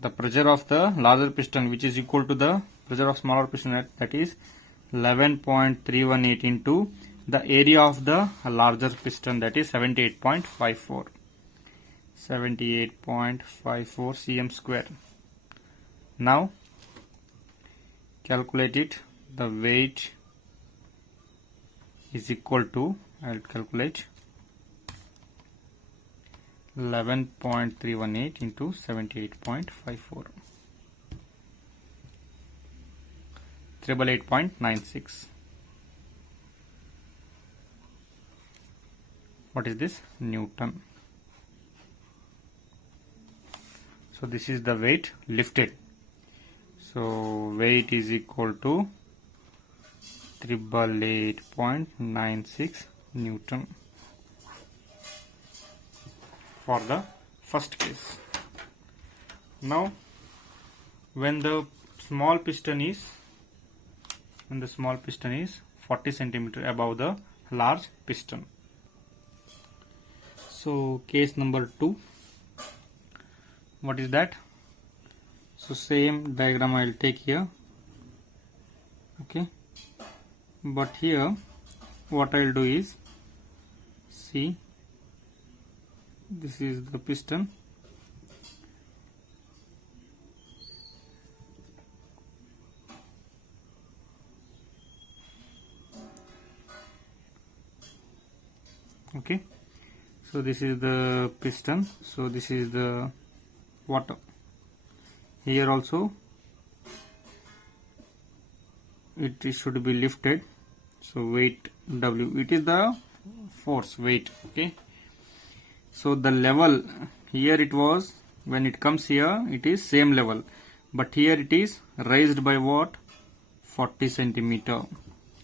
the pressure of the larger piston, which is equal to the pressure of smaller piston, that is 11.318 into the area of the larger piston, that is 78.54 cm square. Now calculate it. The weight is equal to, I will calculate 11.318 into 78.54, 888.96. What is this? Newton. So this is the weight lifted. So weight is equal to 888.96 Newton for the first case. Now when the small piston is 40 centimeter above the large piston. So case number 2, what is that? So same diagram I will take here. Okay, but here what I will do is, see, this is the piston. Okay, so this is the piston, so this is the water. Here also it should be lifted, so weight W, it is the force, weight. Okay, so the level here, it was, when it comes here it is same level, but here it is raised by what? 40 centimeter.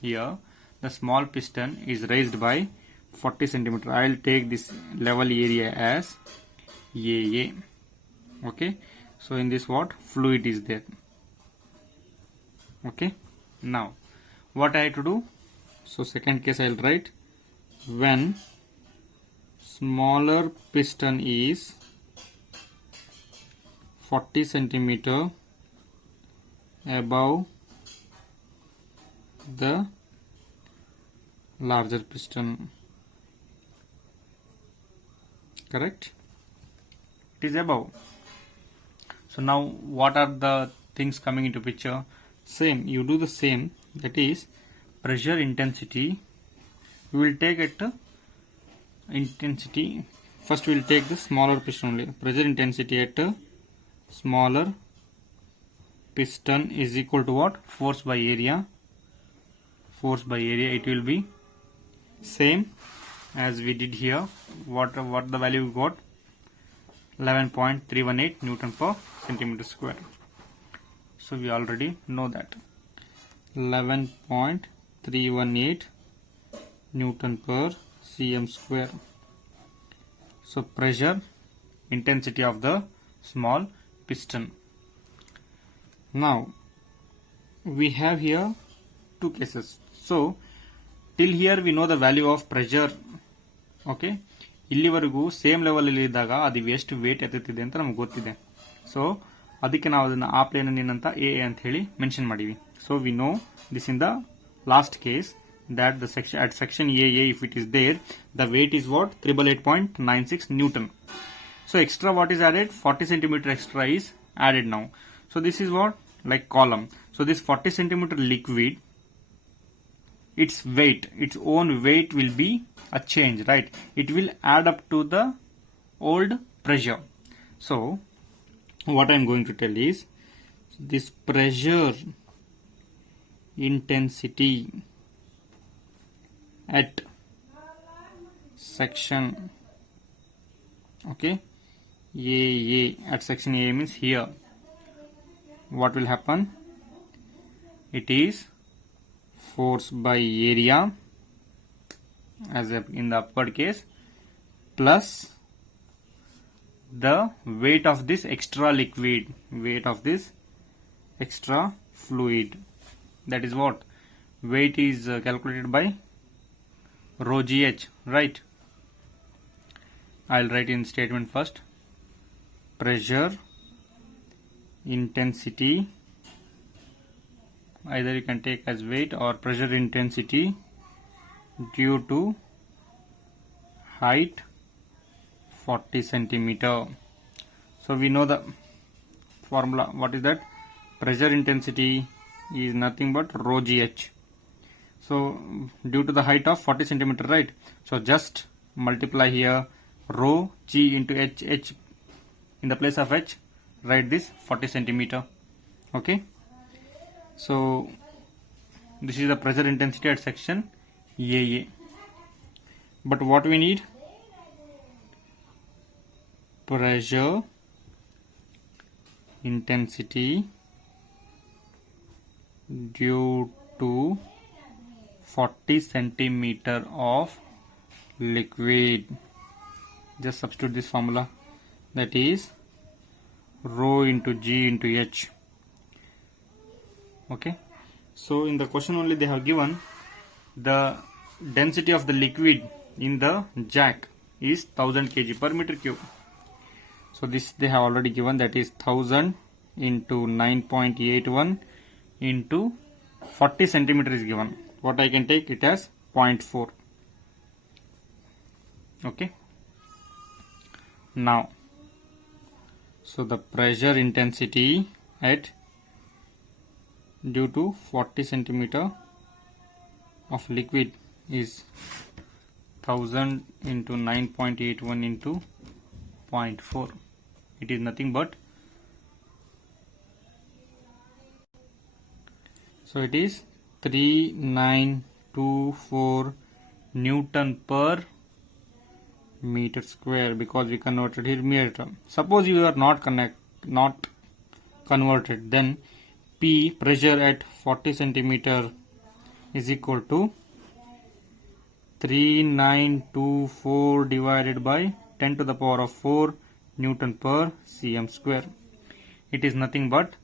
Here the small piston is raised by 40 centimeter. I will take this level area as AA. Okay, so in this what? Fluid is there. Okay, now what I have to do? So second case I will write, when smaller piston is 40 centimeter above the larger piston. Correct? It is above. So now what are the things coming into picture? Same, you do the same, that is pressure intensity. We will take it intensity. First we will take the smaller piston only. Pressure intensity at smaller piston is equal to what? Force by area. Force by area, it will be same as we did here. What the value we got? 11.318 Newton per centimeter square. So we already know that 11.318 Newton per cm square. So pressure intensity of the small piston. Now we have here two cases. So till here we know the value of pressure. Okay, ಇಲ್ಲಿವರೆಗೂ same level ಅಲ್ಲಿ ಇದ್ದಾಗ ಅದು ಎಷ್ಟು wait ಎತ್ತುತ್ತಿದೆ ಅಂತ ನಮಗೆ ಗೊತ್ತಿದೆ. So ಅದಕ್ಕೆ ನಾವು ಅದನ್ನ ಆ ಪ್ಲೇನ್ ಏನಂತ ಎ ಅಂತ ಹೇಳಿ ಮೆನ್ಷನ್ ಮಾಡಿವಿ. So we know this in the last case that the section at section AA, if it is there, the weight is what? 888.96 Newton. So extra what is added? 40 centimeter extra is added now. So this is what? Like column. So this 40 centimeter liquid, its weight, its own weight will be a change, right? It will add up to the old pressure. So what I am going to tell is, this pressure intensity at section, okay, AA, at section A means here, what will happen? It is force by area as in the upward case plus the weight of this extra liquid, weight of this extra fluid. That is what? Weight is calculated by rho gh, right? I'll write in statement first. Pressure intensity, either you can take as weight or pressure intensity due to height 40 centimeter. So we know the formula. What is that? Pressure intensity is nothing but rho gh. So due to the height of 40 centimeter, right? So just multiply here rho g into h. In the place of h, write this 40 centimeter. Okay. So this is the pressure intensity at section AA. But what we need? Pressure intensity due to 40 centimeter of liquid. Just substitute this formula, that is rho into g into h. Okay, so in the question only they have given the density of the liquid in the jack is 1000 kg per meter cube. So So this they have already given, that is 1000 into 9.81 into 40 centimeter is given. What I can take it as 0.4. Okay. Now, so the pressure intensity at due to 40 centimeter of liquid is 1000 into 9.81 into 0.4. It is nothing but, so it is 3924 Newton per meter square, because we converted here meter. Suppose you are not converted, then P, pressure at 40 centimeter, is equal to 3924 divided by 10 to the power of 4 Newton per cm square. It is nothing but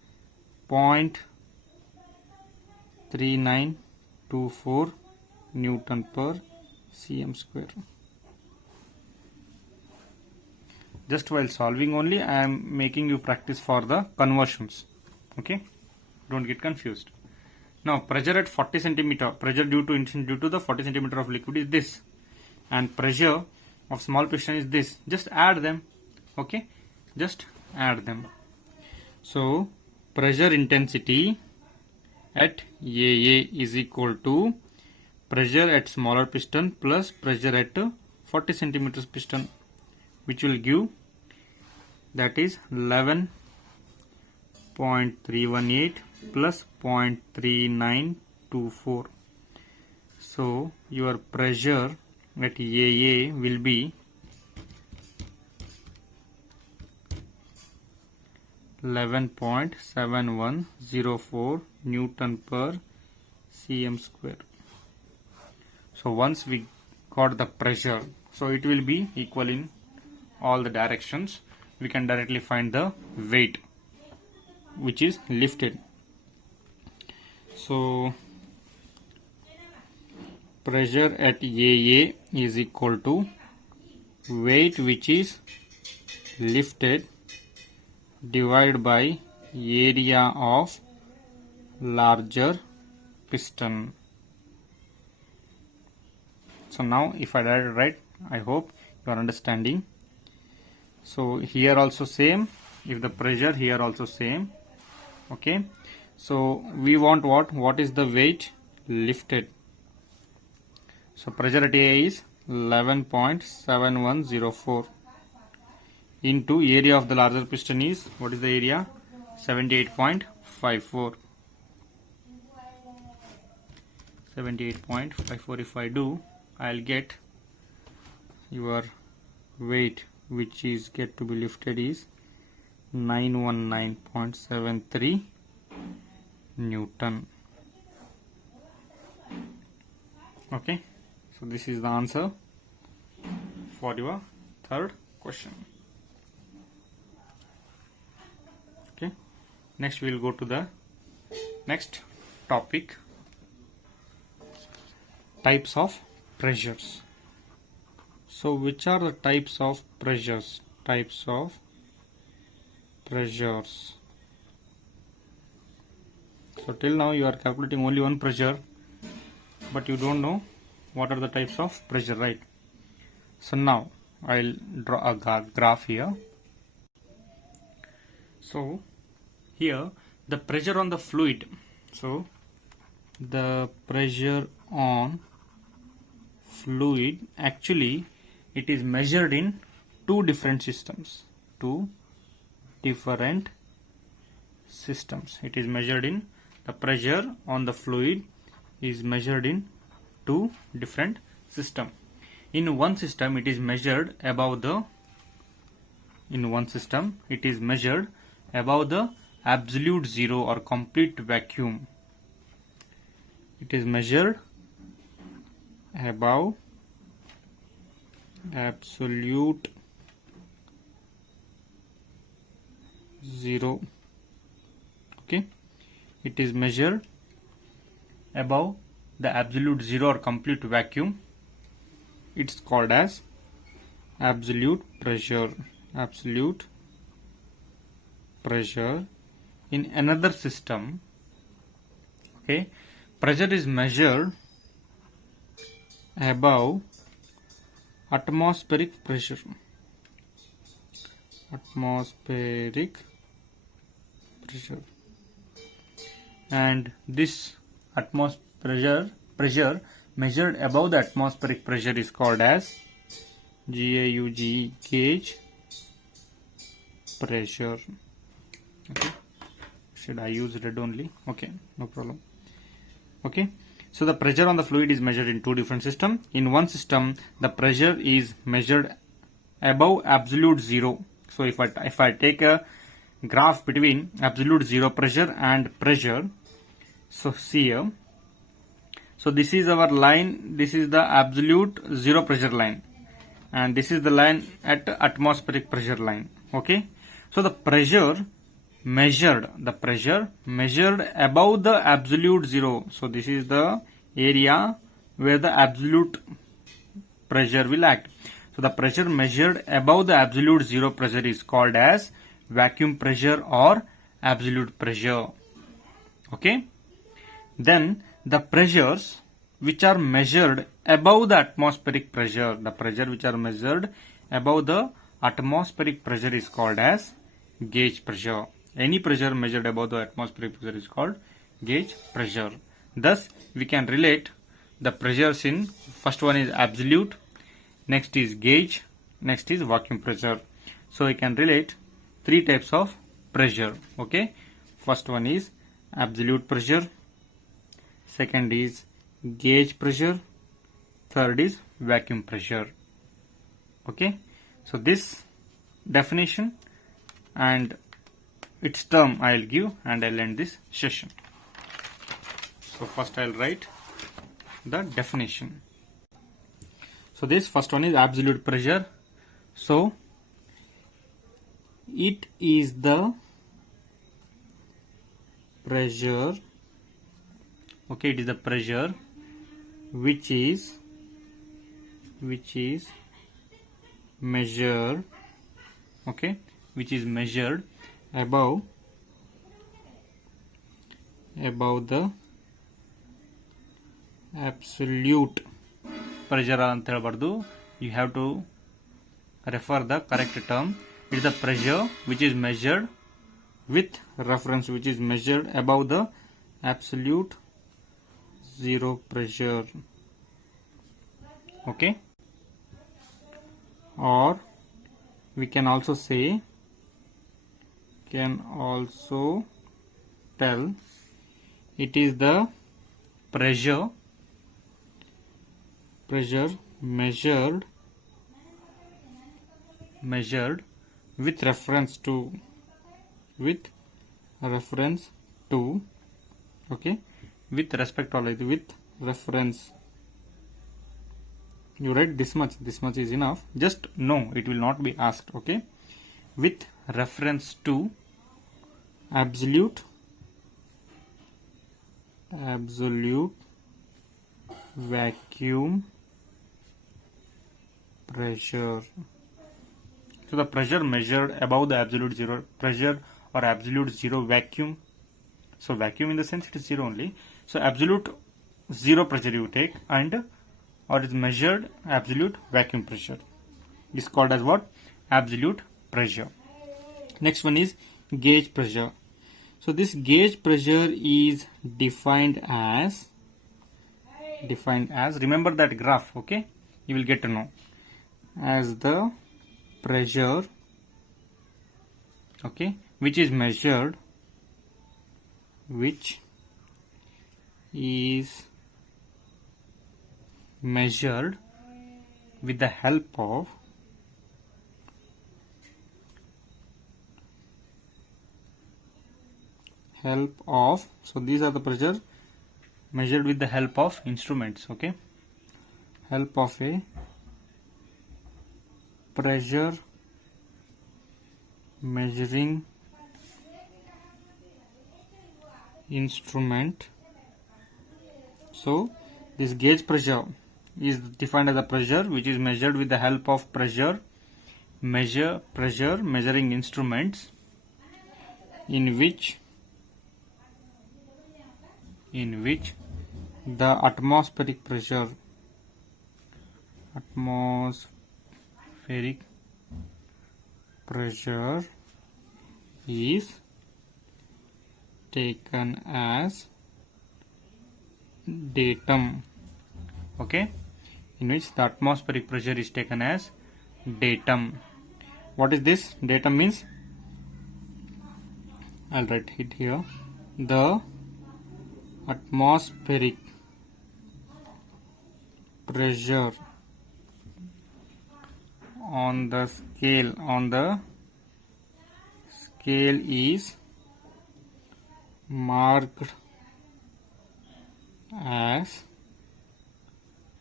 0.3924 Newton per cm square. Just while solving only, I am making you practice for the conversions. Okay, don't get confused. Now, pressure at 40 centimeter, pressure due to the 40 centimeter of liquid is this, and pressure of small piston is this. Just add them. Okay, just add them. So, pressure intensity at AA is equal to pressure at smaller piston plus pressure at 40 centimeters piston, which will give, that is 11.318 plus 0.3924. So your pressure at AA will be 11.7104 Newton per cm square. So once we got the pressure, so it will be equal in all the directions. We can directly find the weight which is lifted. So pressure at AA is equal to weight which is lifted divided by area of larger piston. So now if I write it right, I hope you are understanding. So here also same, if the pressure here also same. Okay, so we want what is the weight lifted. So pressure at A is 11.7104 into area of the larger piston is, what is the area, 78.54. 78.54 if I do, I'll get your weight which is get to be lifted is 919.73 Newton. Okay, so this is the answer for your third question. Okay, next we will go to the next topic, types of pressures. So which are the types of pressures? Types of pressures. So till now you are calculating only one pressure, but you don't know what are the types of pressure, right? So now I'll draw a graph here. So here the pressure on the fluid. So the pressure on fluid, actually it is measured in two different systems. It is measured in, the pressure on the fluid is measured in two different systems. In one system it is measured above the, absolute zero or complete vacuum. It is measured above absolute zero. Okay, it is measured above the absolute zero or complete vacuum. It's called as absolute pressure. Absolute pressure in another system, okay, pressure is measured above atmospheric pressure. Atmospheric pressure. And this pressure measured above the atmospheric pressure is called as GAUGE, gauge pressure. Okay, should I use red only? Okay, no problem. Okay, so the pressure on the fluid is measured in two different systems. In one system, the pressure is measured above absolute zero. So if I take a graph between absolute zero pressure and pressure, so see here, so this is our line, this is the absolute zero pressure line, and this is the line at atmospheric pressure line. Okay, so the pressure measured above the absolute zero, so this is the area where the absolute pressure will act. So the pressure measured above the absolute zero pressure is called as vacuum pressure or absolute pressure. Okay, then the pressures which are measured above the atmospheric pressure, the pressure which are measured above the atmospheric pressure is called as gauge pressure. Any pressure measured above the atmospheric pressure is called gauge pressure. Thus we can relate the pressures in, first one is absolute, next is gauge, next is vacuum pressure. So we can relate three types of pressure. Okay, first one is absolute pressure, second is gauge pressure, third is vacuum pressure. Okay, so this definition and its term I will give and I will end this session. So first I will write the definition. So this first one is absolute pressure. So it is the pressure, okay, it is the pressure which is measured, okay, which is measured above the absolute pressure ಅಂತ ಹೇಳಬಾರ್ದು, you have to refer the correct term. It is the pressure which is measured with reference, which is measured above the absolute zero pressure. Okay, or we can also say, tell it is the pressure measured with reference to, okay, with respect to, like with reference, you write this much is enough, just no, it will not be asked. Okay, with reference to absolute vacuum pressure. So the pressure measured above the absolute zero pressure or absolute zero vacuum. So vacuum in the sense it is zero only. So absolute zero pressure you take, and or is measured absolute vacuum pressure is called as what? Absolute pressure. Next one is gauge pressure. So this gauge pressure is defined as, remember that graph, okay, you will get to know, as the pressure, okay, which is measured with the help of so these are the pressure measured with the help of instruments. Okay, help of a pressure measuring instrument. So this gauge pressure is defined as a pressure which is measured with the help of pressure measuring instruments in which the atmospheric pressure is taken as datum. Okay, in which the atmospheric pressure is taken as datum. What is this? Datum means, I'll write it here, the atmospheric pressure on the scale is marked as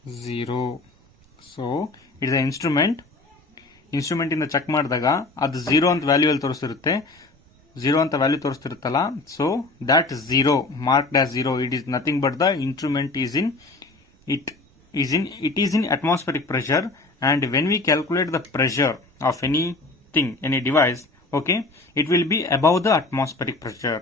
0. So it is an instrument ಇಂದ check ಮಾಡಿದಾಗ ಅದು 0 ಅಂತ value ಅಲ್ಲಿ ತೋರಿಸ್ತಿರುತ್ತೆ, 0 ಅಂತ value ತೋರಿಸ್ತಿರುತ್ತಲ್ಲ, so that 0 marked as 0, it is nothing but the instrument is in atmospheric pressure. And when we calculate the pressure of any device, okay, it will be above the atmospheric pressure.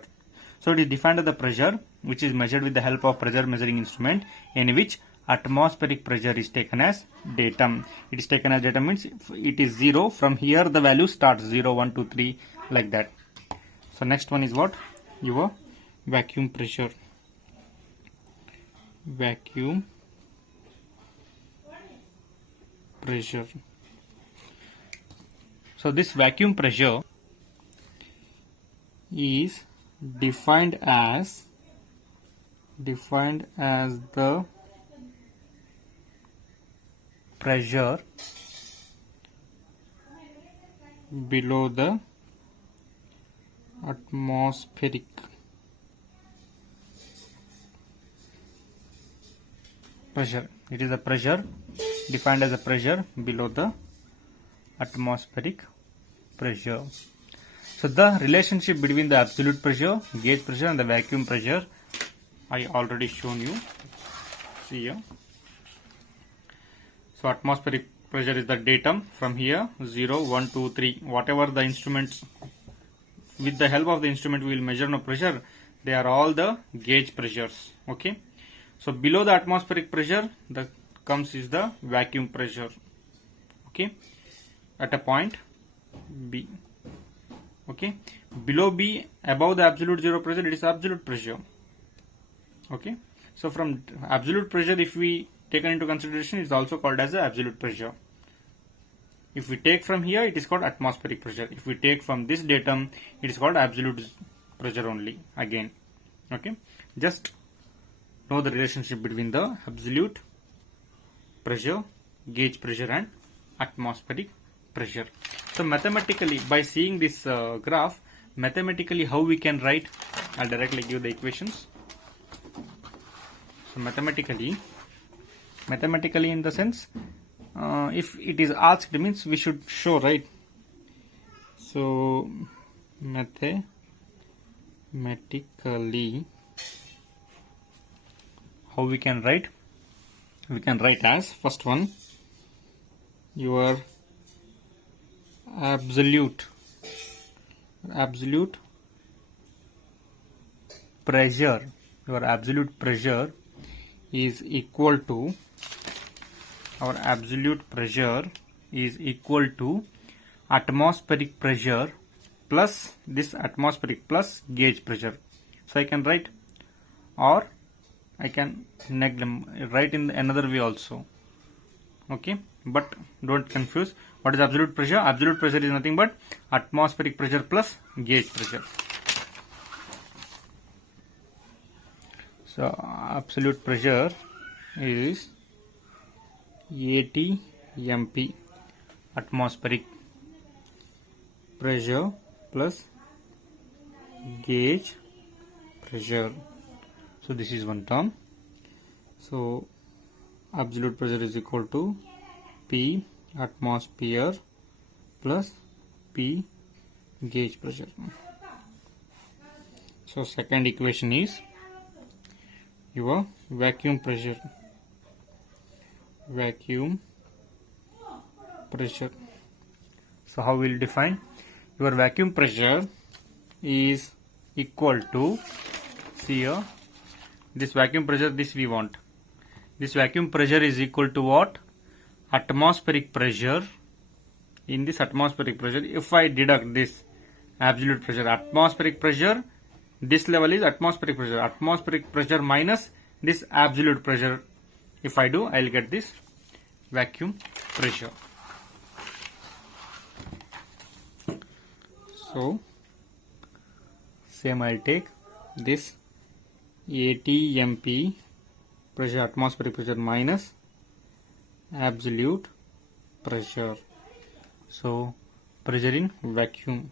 So it is defined as the pressure which is measured with the help of pressure measuring instrument, in which atmospheric pressure is taken as datum. It is taken as datum means it is 0. From here the value starts 0, 1, 2, 3 like that. So next one is what? Your vacuum pressure. So this vacuum pressure is defined as the pressure below the atmospheric pressure. It is a pressure defined as a pressure below the atmospheric pressure. So the relationship between the absolute pressure, gauge pressure and the vacuum pressure I already shown you. See here. So atmospheric pressure is the datum. From here 0, 1, 2, 3, whatever the instruments, with the help of the instrument we will measure no pressure, they are all the gauge pressures. Okay, so below the atmospheric pressure the comes is the vacuum pressure. Okay, at a point B. Okay, below B, above the absolute zero pressure, it is absolute pressure. Okay, so from absolute pressure, if we taken into consideration, it is also called as the absolute pressure. If we take from here, it is called atmospheric pressure. If we take from this datum, it is called absolute pressure only again. Okay, just know the relationship between the absolute pressure, gauge pressure and atmospheric pressure. So mathematically, by seeing this graph, mathematically how we can write, I'll directly give the equations. So mathematically in the sense, if it is asked means we should show, right? So mathematically how we can write? We can write as, first one, your absolute pressure, is equal to, our absolute pressure is equal to atmospheric pressure plus this atmospheric plus gauge pressure. So I can write, or I can write in another way also. Okay, but don't confuse. What is absolute pressure? Absolute pressure is nothing but atmospheric pressure plus gauge pressure. So absolute pressure is ATMP, atmospheric pressure plus gauge pressure. So this is one term. So absolute pressure is equal to P atmosphere plus P gauge pressure. So second equation is your vacuum pressure. So how we will define your vacuum pressure is equal to, see here, this vacuum pressure, this we want. This vacuum pressure is equal to what? Atmospheric pressure. In this atmospheric pressure, if I deduct this absolute pressure, this level is atmospheric pressure minus this absolute pressure. If I do, I'll get this vacuum pressure. So same, I'll take this ATMP pressure, atmospheric pressure minus absolute pressure. So pressure in vacuum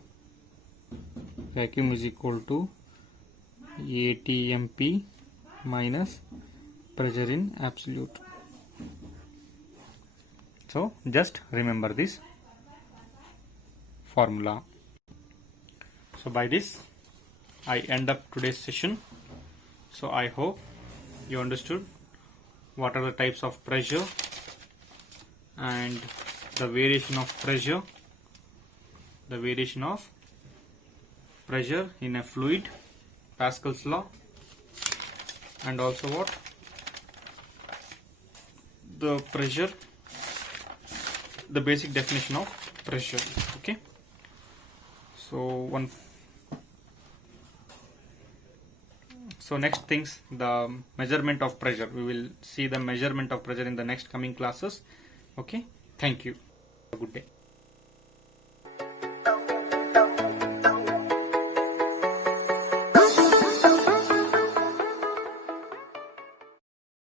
is equal to ATMP minus pressure in absolute. So just remember this formula. So by this I end up today's session. So I hope you understood what are the types of pressure and the variation of pressure, in a fluid, Pascal's law, and also what the pressure, the basic definition of pressure. Okay, so next things, the measurement of pressure. We will see the measurement of pressure in the next coming classes. Okay, thank you. Have a good day.